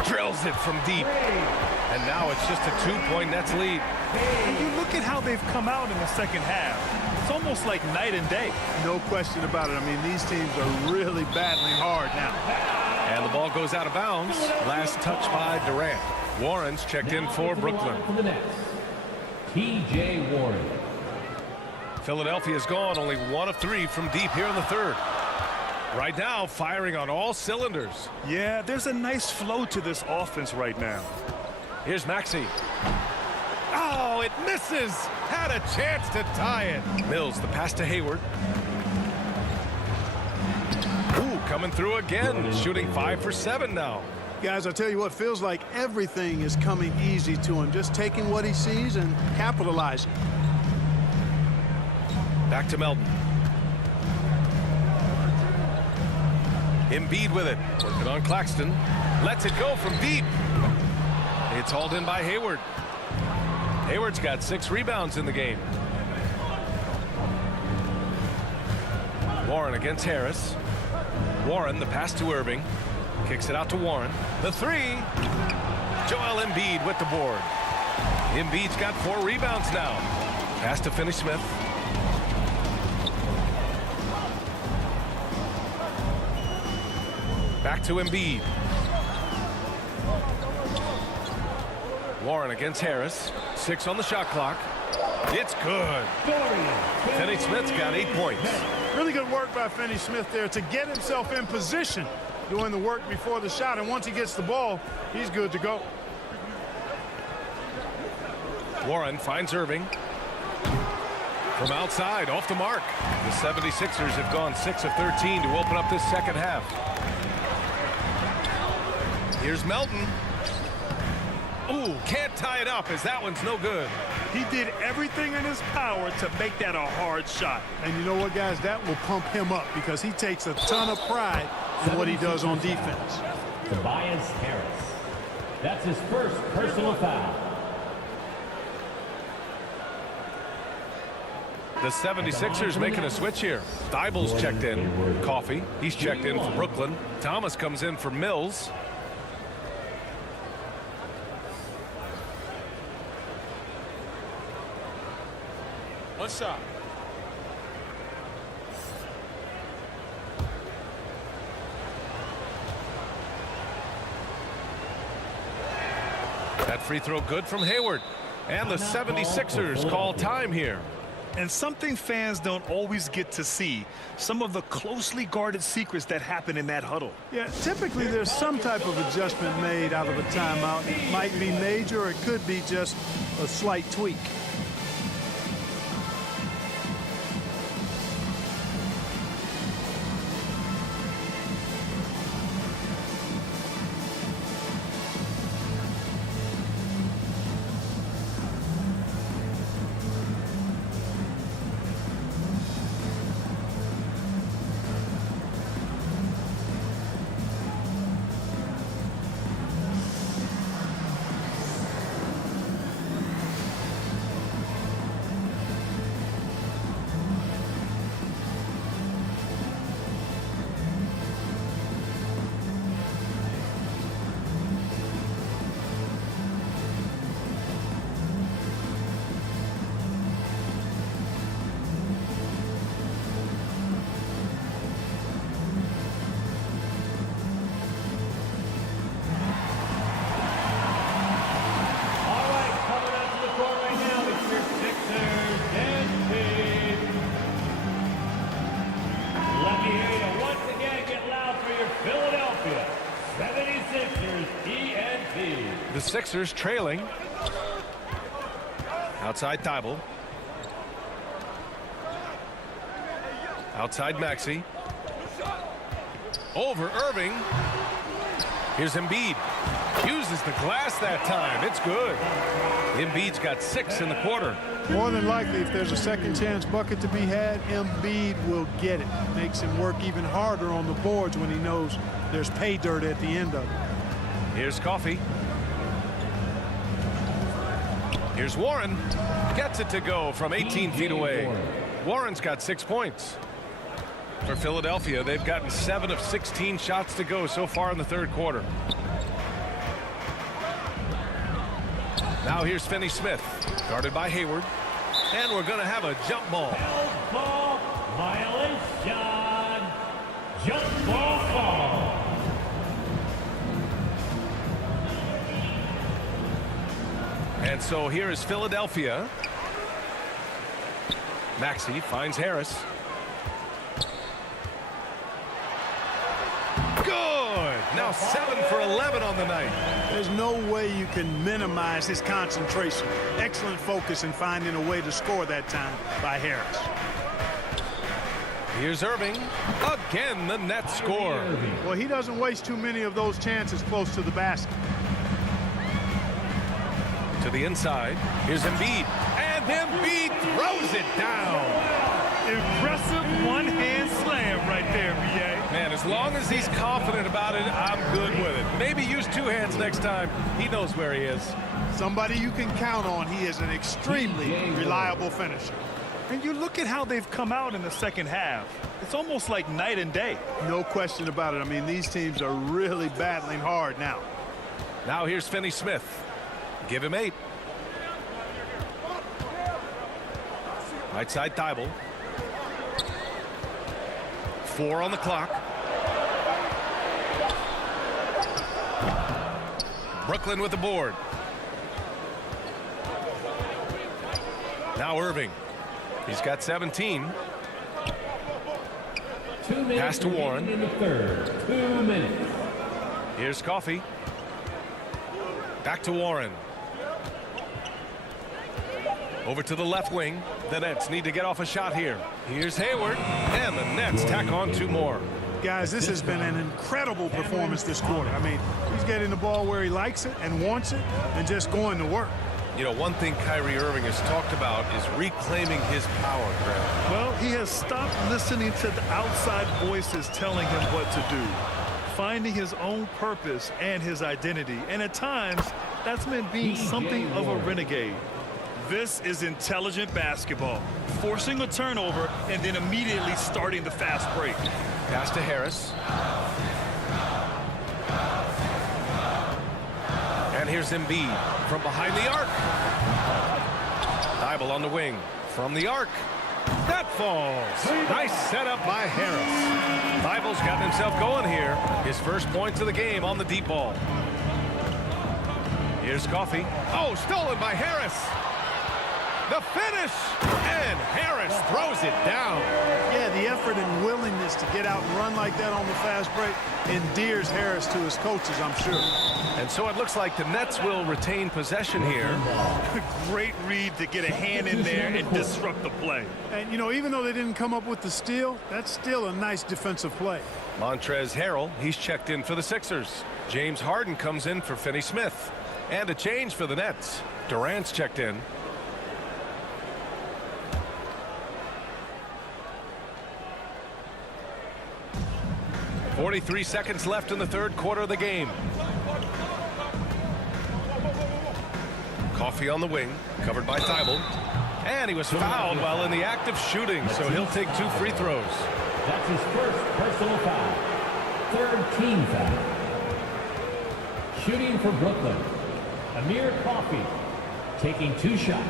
Drills it from deep. And now it's just a 2-point Nets lead. And you look at how they've come out in the second half. It's almost like night and day. No question about it. I mean, these teams are really battling hard now. And the ball goes out of bounds. Last touch by Durant. Warren's checked in for Brooklyn. For the Nets, T.J. Warren. Philadelphia's gone only 1 of 3 from deep here in the third. Right now, firing on all cylinders. Yeah, there's a nice flow to this offense right now. Here's Maxey. Oh, it misses. Had a chance to tie it. Mills, the pass to Hayward. Ooh, coming through again. Shooting 5 for 7 now. Guys, I tell you what, feels like everything is coming easy to him. Just taking what he sees and capitalizing. Back to Melton. Embiid with it. Working on Claxton. Lets it go from deep. It's hauled in by Hayward. Hayward's got 6 rebounds in the game. Warren against Harris. Warren, the pass to Irving. Kicks it out to Warren. The 3. Joel Embiid with the board. Embiid's got 4 rebounds now. Pass to Finney-Smith. Back to Embiid. Warren against Harris. 6 on the shot clock. It's good. Finney-Smith's got 8 points. Really good work by Finney-Smith there to get himself in position, doing the work before the shot. And once he gets the ball, he's good to go. Warren finds Irving. From outside, off the mark. The 76ers have gone 6 of 13 to open up this second half. Here's Melton. Ooh, can't tie it up as that one's no good. He did everything in his power to make that a hard shot. And you know what, guys? That will pump him up because he takes a ton of pride in what he does on defense. Tobias Harris. That's his first personal foul. The 76ers making a switch here. Thibault's checked in. Coffey, he's checked in for Brooklyn. Thomas comes in for Mills. One shot. That free throw good from Hayward. And the 76ers call time here. And something fans don't always get to see, some of the closely guarded secrets that happen in that huddle. Yeah, typically there's some type of adjustment made out of a timeout. It might be major or it could be just a slight tweak. The Sixers trailing. Outside Thibault. Outside Maxey. Over Irving. Here's Embiid. Uses the glass that time. It's good. Embiid's got 6 in the quarter. More than likely, if there's a second chance bucket to be had, Embiid will get it. Makes him work even harder on the boards when he knows there's pay dirt at the end of it. Here's Coffey. Here's Warren. Gets it to go from 18 feet away. Warren's got 6 points. For Philadelphia, they've gotten 7 of 16 shots to go so far in the third quarter. Now here's Finney-Smith, guarded by Hayward. And we're going to have a jump ball. Held ball, violation, jump ball fall. And so here is Philadelphia. Maxey finds Harris. Good. Now 7 for 11 on the night. There's no way you can minimize his concentration. Excellent focus in finding a way to score that time by Harris. Here's Irving. Again, the net score. Well, he doesn't waste too many of those chances close to the basket. To the inside. Here's Embiid. And Embiid throws it down. Impressive one-hand slam right there, B.A. Man, as long as he's confident about it, I'm good with it. Maybe use 2 hands next time. He knows where he is. Somebody you can count on. He is an extremely reliable finisher. And you look at how they've come out in the second half. It's almost like night and day. No question about it. I mean, these teams are really battling hard now. Now here's Finney-Smith. Give him 8. Right side Thibault. 4 on the clock. Brooklyn with the board. Now Irving. He's got 17. 2 minutes Pass to Warren. in the third. 2 minutes. Here's Coffey. Back to Warren. Over to the left wing. The Nets need to get off a shot here. Here's Hayward. And the Nets tack on 2 more. Guys, this has been an incredible performance this quarter. I mean, he's getting the ball where he likes it and wants it and just going to work. You know, one thing Kyrie Irving has talked about is reclaiming his power, Grant. Well, he has stopped listening to the outside voices telling him what to do, finding his own purpose and his identity. And at times, that's meant being something of a renegade. This is intelligent basketball, forcing a turnover and then immediately starting the fast break. Pass to Harris. And here's Embiid from behind the arc. Thibault on the wing from the arc. That falls. Nice setup by Harris. Thibault's gotten himself going here. His first points of the game on the deep ball. Here's Coffey. Oh, stolen by Harris. The finish. And Harris throws it down. Yeah, the effort and willingness to get out and run like that on the fast break endears Harris to his coaches, I'm sure. And so it looks like the Nets will retain possession here. Great read to get a hand in there and disrupt the play. And, you know, even though they didn't come up with the steal, that's still a nice defensive play. Montrezl Harrell, he's checked in for the Sixers. James Harden comes in for Finney-Smith. And a change for the Nets. Durant's checked in. .43 seconds left in the third quarter of the game. Coffey on the wing, covered by Thibault. And he was fouled while in the act of shooting, so he'll take 2 free throws. That's his first personal foul. Third team foul. Shooting for Brooklyn. Amir Coffey taking 2 shots.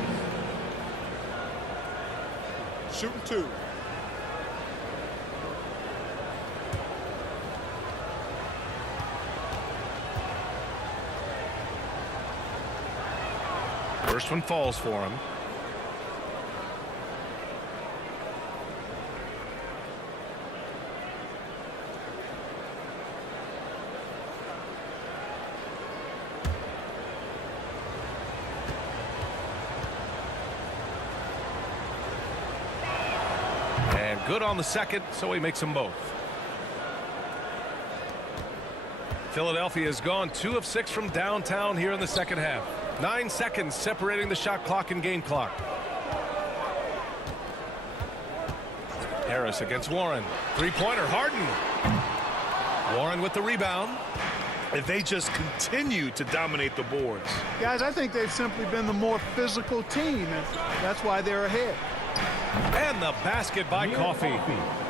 Shooting 2. First one falls for him. good on the second, so he makes them both. Philadelphia has gone 2 of 6 from downtown here in the second half. 9 seconds separating the shot clock and game clock. Harris against Warren. Three-pointer, Harden. Warren with the rebound. And they just continue to dominate the boards. Guys, I think they've simply been the more physical team, and that's why they're ahead. And the basket by Coffey.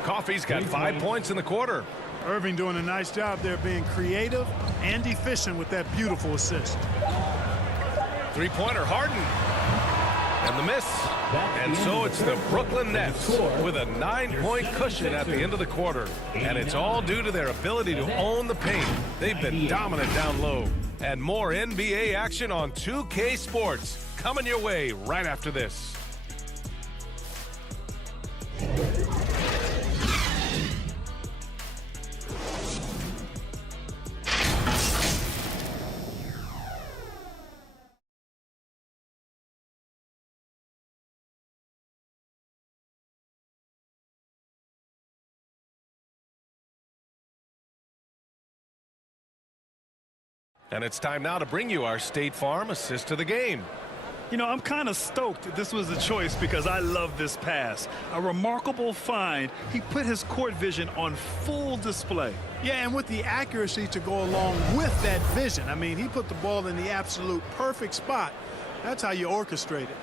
Coffey's got 5 points in the quarter. Irving doing a nice job there being creative and efficient with that beautiful assist. Three-pointer, Harden. And the miss. And so it's the Brooklyn Nets with a 9-point cushion at the end of the quarter. And it's all due to their ability to own the paint. They've been dominant down low. And more NBA action on 2K Sports coming your way right after this. And it's time now to bring you our State Farm assist of the game. You know, I'm kind of stoked this was a choice because I love this pass. A remarkable find. He put his court vision on full display. Yeah, and with the accuracy to go along with that vision. I mean, he put the ball in the absolute perfect spot. That's how you orchestrate it.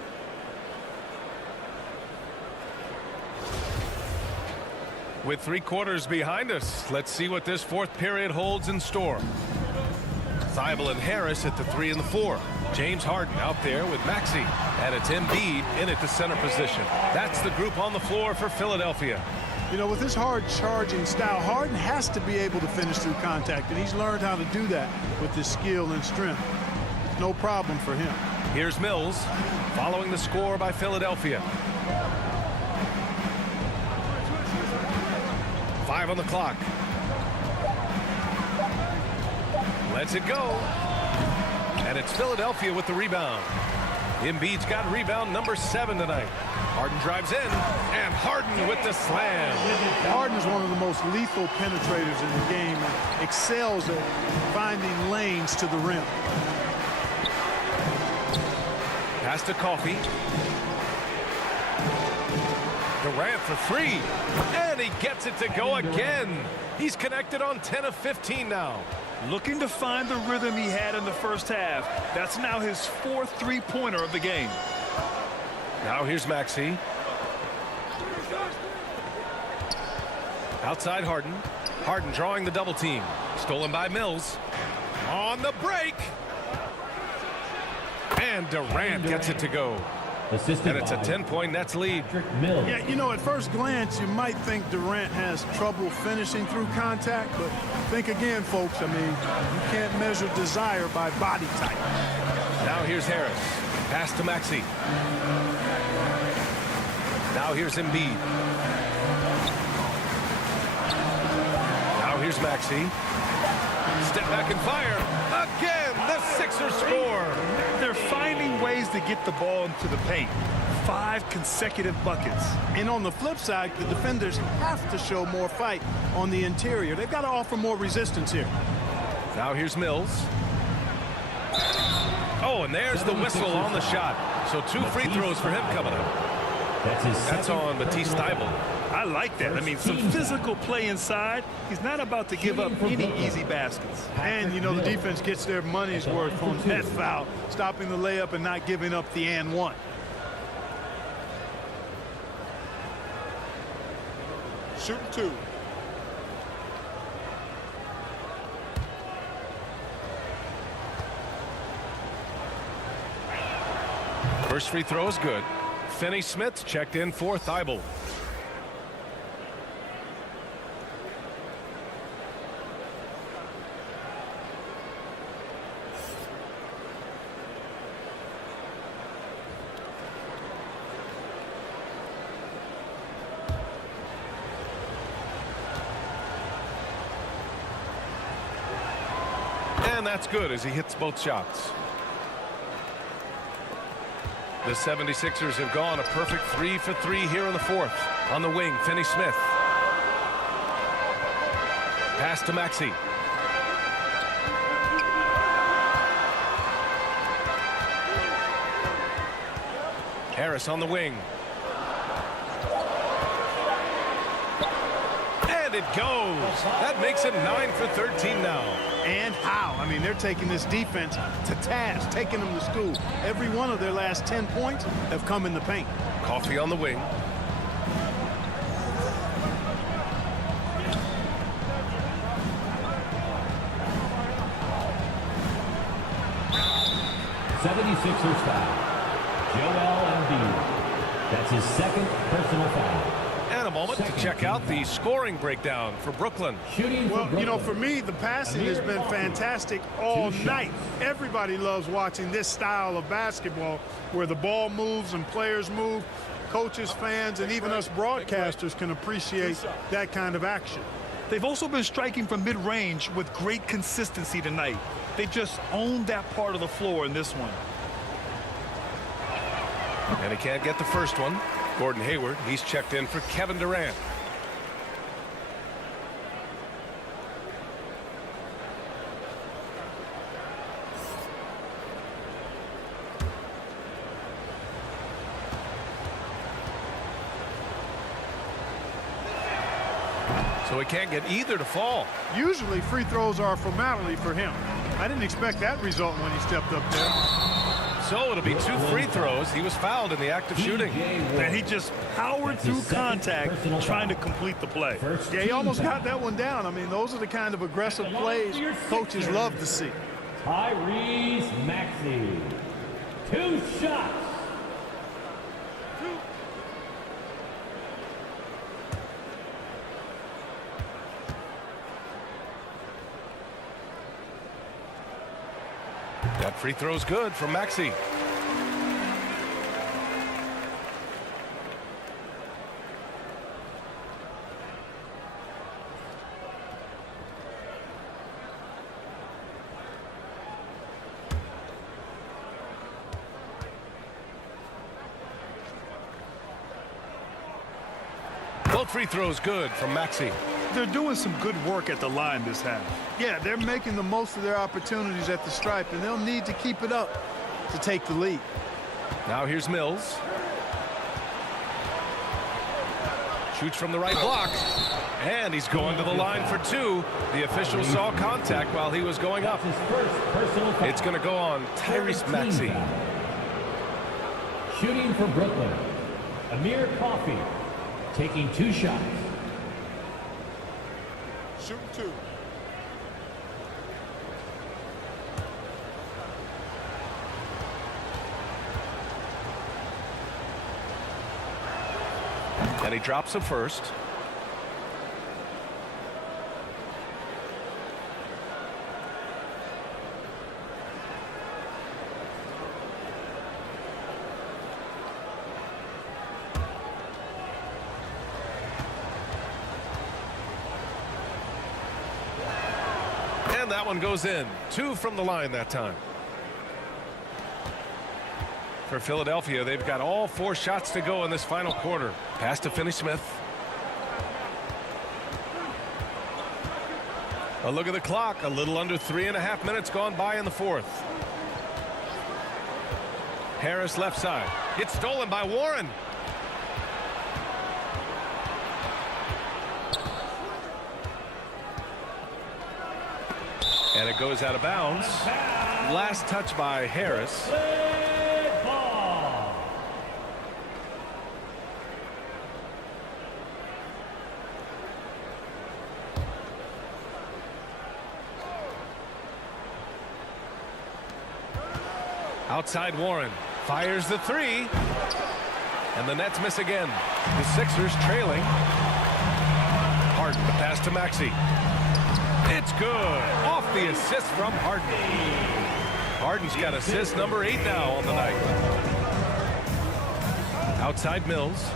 With 3 quarters behind us, let's see what this fourth period holds in store. Thibault and Harris at the 3 and the 4. James Harden out there with Maxey. And it's Embiid in at the center position. That's the group on the floor for Philadelphia. You know, with his hard charging style, Harden has to be able to finish through contact, and he's learned how to do that with his skill and strength. It's no problem for him. Here's Mills following the score by Philadelphia. 5 on the clock. Lets it go. And it's Philadelphia with the rebound. Embiid's got rebound number 7 tonight. Harden drives in, and Harden with the slam. Harden is one of the most lethal penetrators in the game and excels at finding lanes to the rim. Pass to Coffey. Durant for 3, and he gets it to go again. He's connected on 10 of 15 now. Looking to find the rhythm he had in the first half. That's now his 4th three-pointer of the game. Now here's Maxey. Outside Harden. Harden drawing the double team. Stolen by Mills. On the break. And Durant gets it to go. And it's a 10-point Nets lead. Yeah, you know, at first glance, you might think Durant has trouble finishing through contact, but think again, folks. I mean, you can't measure desire by body type. Now here's Harris. Pass to Maxey. Now here's Embiid. Now here's Maxey. Step back and fire. Again, the Sixers score. They're finding ways to get the ball into the paint. 5 consecutive buckets. And on the flip side, the defenders have to show more fight on the interior. They've got to offer more resistance here. Now here's Mills. Oh, and there's the whistle on the shot. So 2 free throws for him coming up. That's on Matisse Thybulle. I like that. I mean, some physical play inside. He's not about to give up any easy baskets. And, you know, the defense gets their money's worth on that foul, stopping the layup and not giving up the and one. Shooting 2. First free throw is good. Finney-Smith checked in for Thybulle. And that's good as he hits both shots. The 76ers have gone a perfect 3 for 3 here in the fourth. On the wing, Finney-Smith. Pass to Maxey. Harris on the wing. And it goes. That makes it 9 for 13 now. And how? I mean, they're taking this defense to task, taking them to school. Every one of their last 10 points have come in the paint. Coffee on the wing. '76ers foul. Joel Embiid. That's his second personal foul. And a moment to check out the scoring breakdown for Brooklyn. Shooting for Well, you know, Brooklyn. for me, the passing has been fantastic all night. Everybody loves watching this style of basketball where the ball moves and players move. Coaches, fans, and even us broadcasters can appreciate that kind of action. They've also been striking from mid-range with great consistency tonight. They just owned that part of the floor in this one. And he can't get the first one. Gordon Hayward, he's checked in for Kevin Durant. So he can't get either to fall. Usually free throws are a formality for him. I didn't expect that result when he stepped up there. So it'll be 2 free throws. He was fouled in the act of shooting. And he just powered through contact trying to complete the play. Yeah, he almost got that one down. I mean, those are the kind of aggressive plays coaches love to see. Tyrese Maxey. 2 shots. That free throw's good from Maxey. Both free throws good from Maxey. They're doing some good work at the line this half. Yeah, they're making the most of their opportunities at the stripe, and they'll need to keep it up to take the lead. Now here's Mills. Shoots from the right block. And he's going to the line for 2. The official saw contact while he was going up. His first personal foul. It's going to go on Tyrese Maxey. Shooting for Brooklyn. Amir Coffey taking 2 shots. Shooting 2. And he drops a first. And that one goes in. 2 from the line that time. For Philadelphia, they've got all 4 shots to go in this final quarter. Pass to Finney-Smith. A look at the clock. A little under 3.5 minutes gone by in the 4th. Harris left side. It's stolen by Warren. And it goes out of bounds. Last touch by Harris. Outside Warren. Fires the 3. And the Nets miss again. The Sixers trailing. Harden, the pass to Maxey. It's good. Off the assist from Harden. Harden's got assist number 8 now on the night. Outside Mills.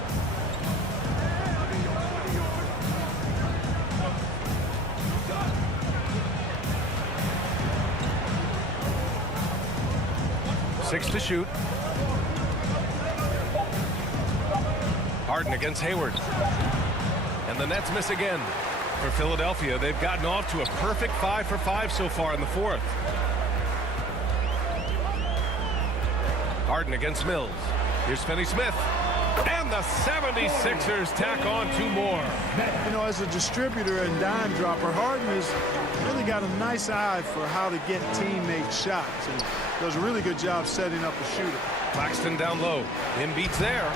Harden against Hayward. And the Nets miss again. For Philadelphia, they've gotten off to a perfect 5 for 5 so far in the fourth. Harden against Mills. Here's Finney-Smith. And the 76ers tack on 2 more. You know, as a distributor and dime dropper, Harden has really got a nice eye for how to get teammates shots and does a really good job setting up a shooter. Claxton down low. Embiid's there.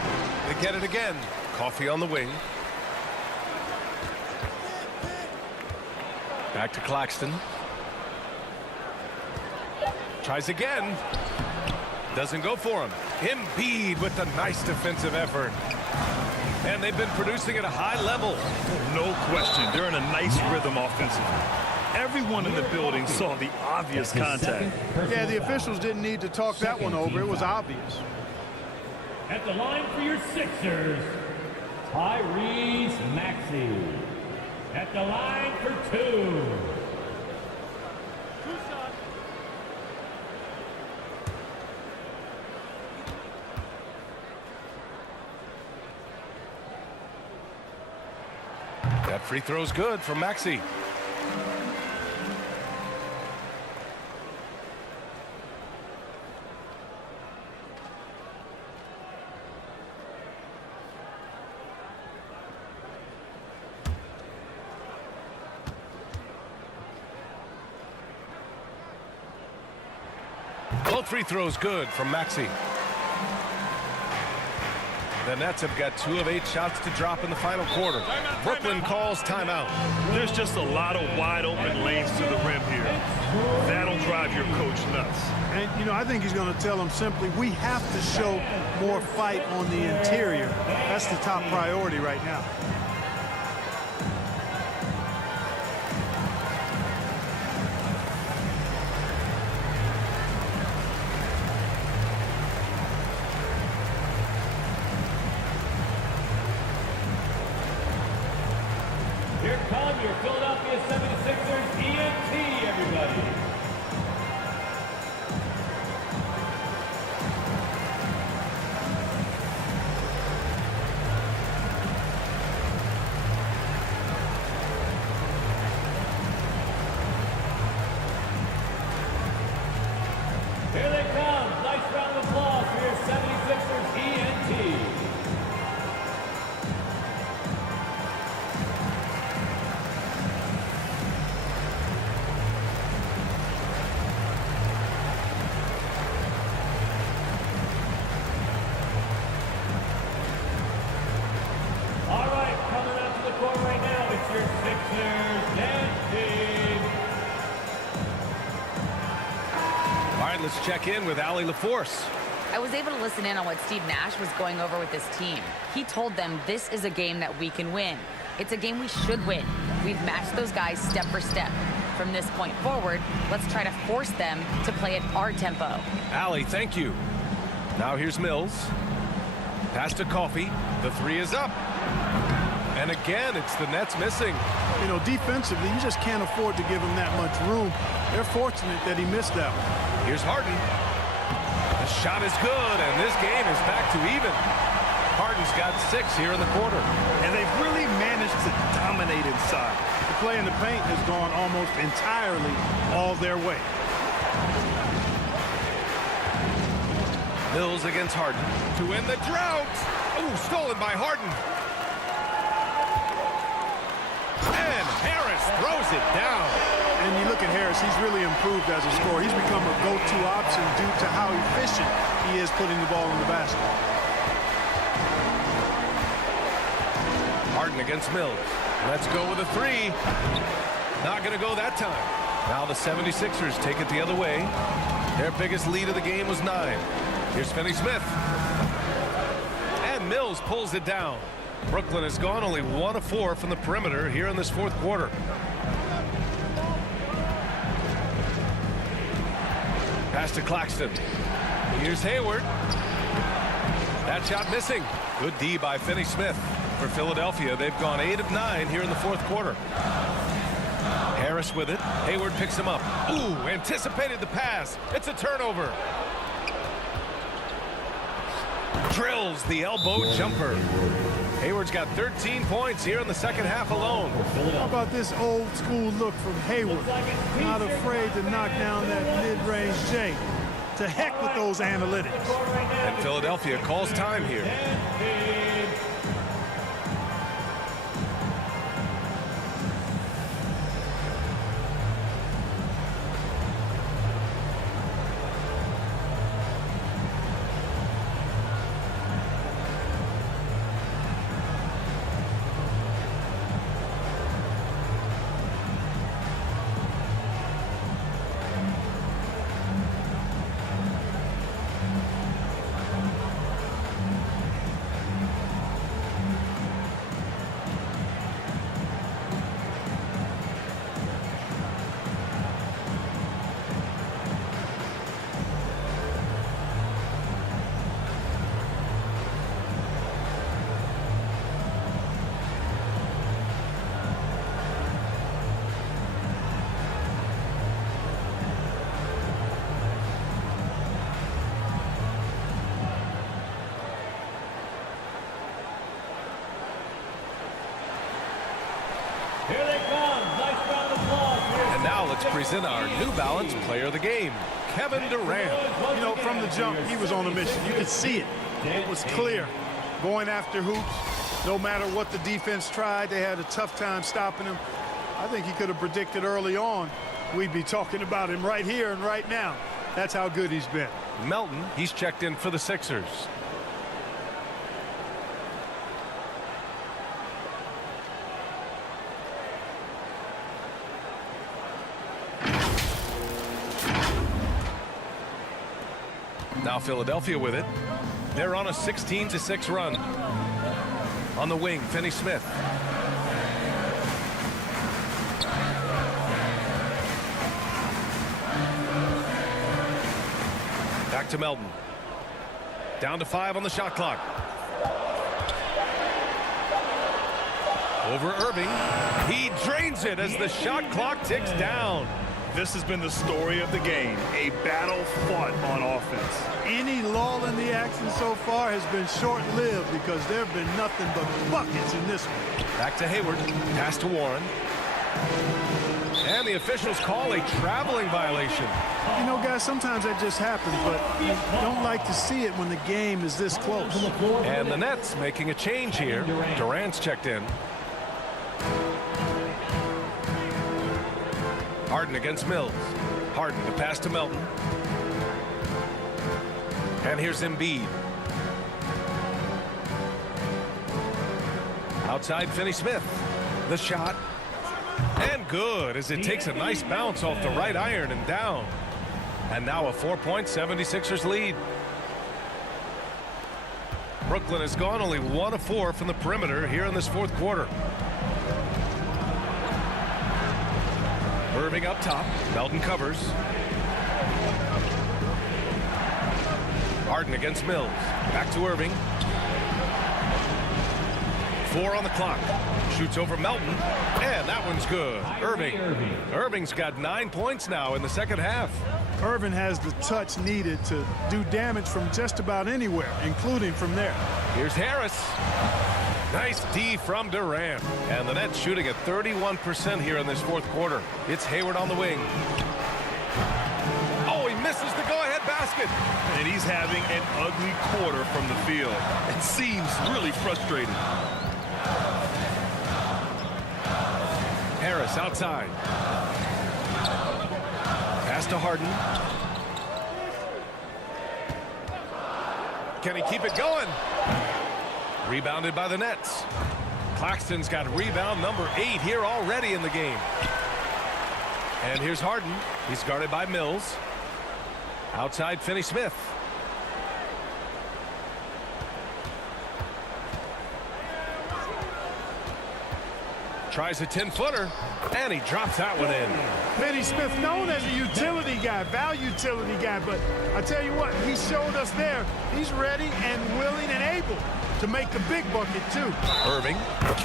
They get it again. Coffee on the wing. Back to Claxton. Tries again. Doesn't go for him. Embiid with the nice defensive effort. And they've been producing at a high level. No question. They're in a nice rhythm offensively. Everyone in the building saw the obvious contact. Yeah, the officials didn't need to talk that one over. It was obvious. At the line for your Sixers, Tyrese Maxey. At the line for 2. That free throw's good from Maxey. Both free throws good from Maxey. The Nets have got 2 of 8 shots to drop in the final quarter. Brooklyn calls timeout. There's just a lot of wide open lanes to the rim here. That'll drive your coach nuts. And, you know, I think he's going to tell them simply, we have to show more fight on the interior. That's the top priority right now. Here come your Philadelphia 76ers ENT, everybody. Here they come. Nice round of applause for your 76ers ENT. All right, coming out to the court right now, it's your Sixers dance team. All right, let's check in with Allie LaForce. I was able to listen in on what Steve Nash was going over with his team. He told them this is a game that we can win. It's a game we should win. We've matched those guys step for step. From this point forward, let's try to force them to play at our tempo. Allie, thank you. Now here's Mills. Pass to Coffee. The 3 is up. And again, it's the Nets missing. You know, defensively, you just can't afford to give him that much room. They're fortunate that he missed that one. Here's Harden. The shot is good, and this game is back to even. Harden's got 6 here in the quarter. And they've really managed to dominate inside. The play in the paint has gone almost entirely all their way. Mills against Harden to end the drought. Oh, stolen by Harden. And Harris throws it down. And you look at Harris, he's really improved as a scorer. He's become a go-to option due to how efficient he is putting the ball in the basket. Harden against Mills. Let's go with a 3. Not going to go that time. Now the 76ers take it the other way. Their biggest lead of the game was 9. Here's Finney-Smith. And Mills pulls it down. Brooklyn has gone only 1 of 4 from the perimeter here in this fourth quarter. Pass to Claxton. Here's Hayward. That shot missing. Good D by Finney-Smith. For Philadelphia, they've gone 8 of 9 here in the fourth quarter. Harris with it. Hayward picks him up. Ooh, anticipated the pass. It's a turnover. Drills the elbow jumper. Hayward's got 13 points here in the second half alone. How about this old school look from Hayward? Not afraid to knock down that mid-range J. To heck with those analytics. And Philadelphia calls time here. Here they come. Nice round of applause. And now let's present our New Balance player of the game, Kevin Durant. You know, from the jump, he was on a mission. You could see it. It was clear. Going after hoops, no matter what the defense tried, they had a tough time stopping him. I think he could have predicted early on we'd be talking about him right here and right now. That's how good he's been. Melton, he's checked in for the Sixers. Now Philadelphia with it. They're on a 16-6 run. On the wing, Finney-Smith. Back to Melton. Down to 5 on the shot clock. Over Irving. He drains it as the shot clock ticks down. This has been the story of the game, a battle fought on offense. Any lull in the action so far has been short-lived because there have been nothing but buckets in this one. Back to Hayward. Pass to Warren. And the officials call a traveling violation. You know, guys, sometimes that just happens, but you don't like to see it when the game is this close. And the Nets making a change here. Durant's checked in. Harden against Mills. Harden to pass to Melton. And here's Embiid. Outside Finney-Smith. The shot. And good as it takes a nice bounce off the right iron and down. And now a 4-point 76ers lead. Brooklyn has gone only 1 of 4 from the perimeter here in this fourth quarter. Irving up top. Melton covers. Harden against Mills. Back to Irving. 4 on the clock. Shoots over Melton. And that one's good. Irving's got 9 points now in the second half. Irving has the touch needed to do damage from just about anywhere, including from there. Here's Harris. Nice D from Durant. And the Nets shooting at 31% here in this fourth quarter. It's Hayward on the wing. Oh, he misses the go-ahead basket. And he's having an ugly quarter from the field. It seems really frustrated. Harris outside. Pass to Harden. Can he keep it going? Rebounded by the Nets. Claxton's got rebound number 8 here already in the game. And here's Harden. He's guarded by Mills. Outside Finney-Smith. Tries a 10-footer, and he drops that one in. Finney-Smith, known as a utility guy, value-utility guy, but I tell you what, he showed us there. He's ready and willing and able to make the big bucket, too. Irving,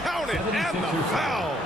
count it, and the foul.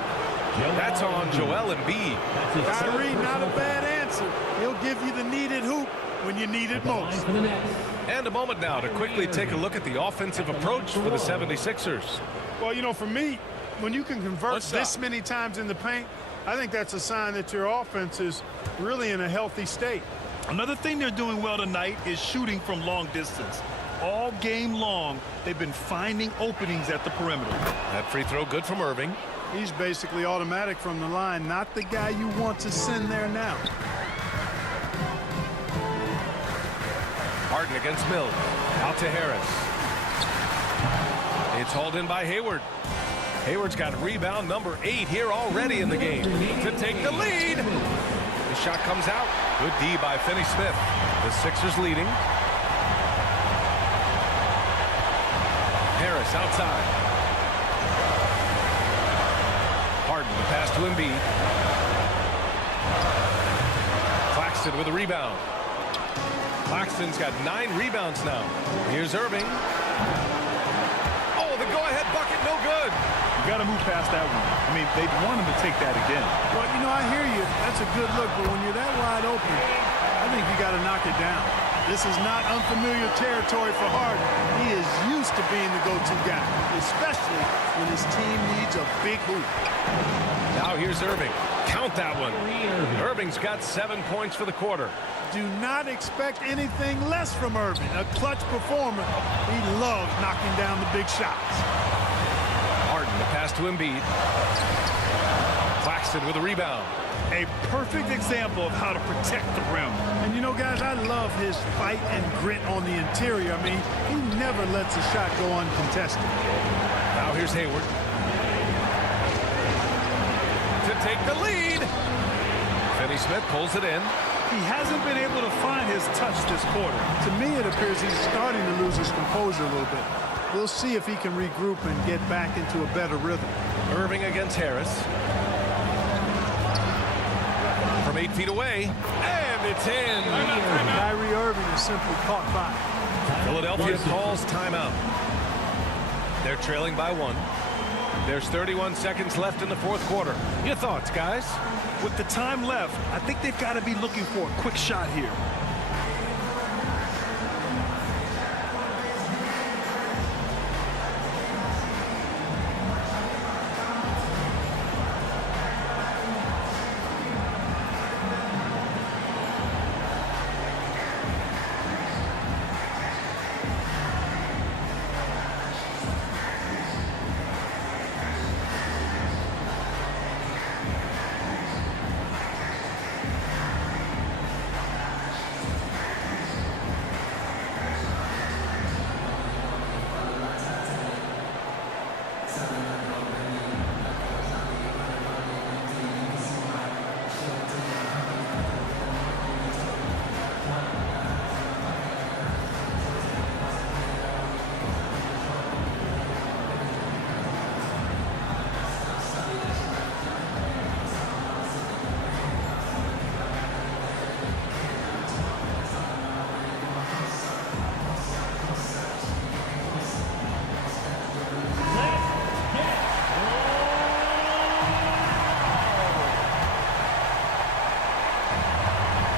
That's on Joel Embiid. Kyrie, not a bad answer. He'll give you the needed hoop when you need it most. For the Nets. And a moment now to quickly take a look at the offensive approach for the 76ers. Well, you know, for me, when you can convert What's this up? many times in the paint, I think that's a sign that your offense is really in a healthy state. Another thing they're doing well tonight is shooting from long distance. All game long, they've been finding openings at the perimeter. That free throw good from Irving. He's basically automatic from the line, not the guy you want to send there now. Harden against Mills. Out to Harris. It's hauled in by Hayward. Hayward's got rebound number 8 here already in the game to take the lead. The shot comes out. Good D by Finney-Smith. The Sixers leading. Harris outside. Harden, the pass to Embiid. Claxton with a rebound. Claxton's got 9 rebounds now. Here's Irving. Oh, the go-ahead bucket, no good. You got to move past that one. I mean, they'd want him to take that again. Well, you know, I hear you. That's a good look, but when you're that wide open, I think you got to knock it down. This is not unfamiliar territory for Harden. He is used to being the go-to guy, especially when his team needs a big hoop. Now here's Irving. Count that one. Irving's got 7 points for the quarter. Do not expect anything less from Irving. A clutch performer. He loves knocking down the big shots. Harden, the pass to Embiid. Claxton with a rebound. A perfect example of how to protect the rim. And you know, guys, I love his fight and grit on the interior. I mean, he never lets a shot go uncontested. Now here's Hayward. To take the lead. Finney-Smith pulls it in. He hasn't been able to find his touch this quarter. To me, it appears he's starting to lose his composure a little bit. We'll see if he can regroup and get back into a better rhythm. Irving against Harris. From 8 feet away. And it's in. Kyrie Irving is simply caught by. Philadelphia calls timeout. They're trailing by 1. There's 31 seconds left in the 4th quarter. Your thoughts, guys? With the time left, I think they've got to be looking for a quick shot here.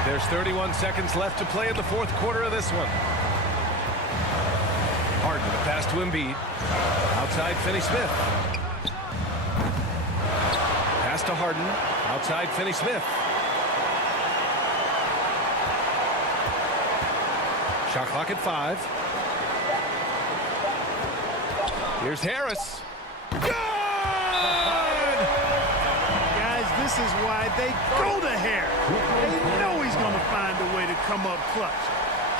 There's 31 seconds left to play in the 4th quarter of this one. Harden, the pass to Embiid. Outside Finney-Smith. Pass to Harden. Outside Finney-Smith. Shot clock at 5. Here's Harris. This is why they go to Harris. They know he's going to find a way to come up clutch.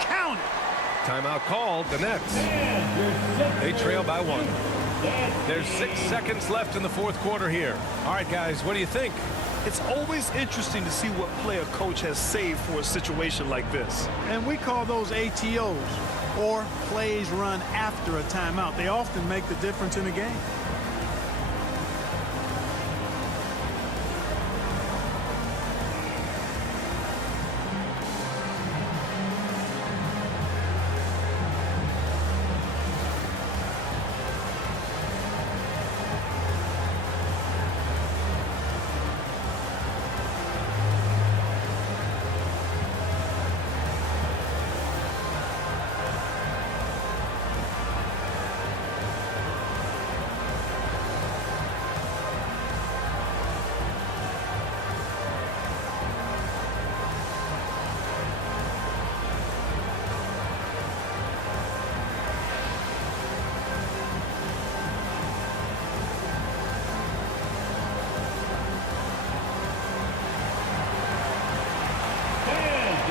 Count it. Timeout called. The Nets. They trail by 1. There's 6 seconds left in the 4th quarter here. All right, guys, what do you think? It's always interesting to see what play a coach has saved for a situation like this. And we call those ATOs, or plays run after a timeout. They often make the difference in a game.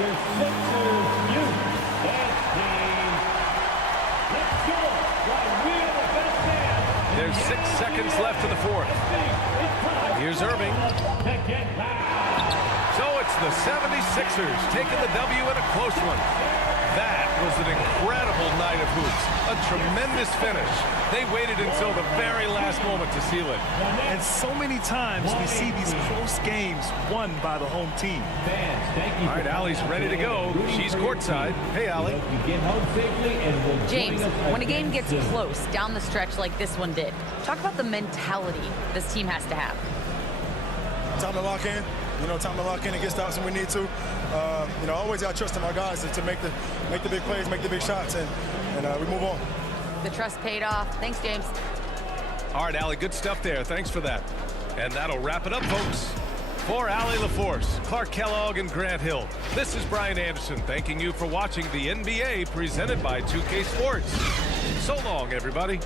your Sixers youth dance team. Let's go while we are the best fans. There's 6 seconds left in the fourth. Here's Irving. So it's the 76ers taking the W in a close one. That was an incredible night of hoops. A tremendous finish. They waited until the very last moment to seal it. And so many times we see these close games won by the home team. Fans, thank you. All right, Allie's ready to go. She's courtside. Hey, Allie. You get home safely and we'll James, when a game gets close down the stretch like this one did, talk about the mentality this team has to have. Time to lock in. You know, time to lock in and get stops when we need to. You know, always got to trust in our guys to make the big plays, make the big shots, and we move on. The trust paid off. Thanks, James. All right, Allie, good stuff there. Thanks for that. And that'll wrap it up, folks. For Allie LaForce, Clark Kellogg, and Grant Hill, this is Brian Anderson thanking you for watching the NBA presented by 2K Sports. So long, everybody.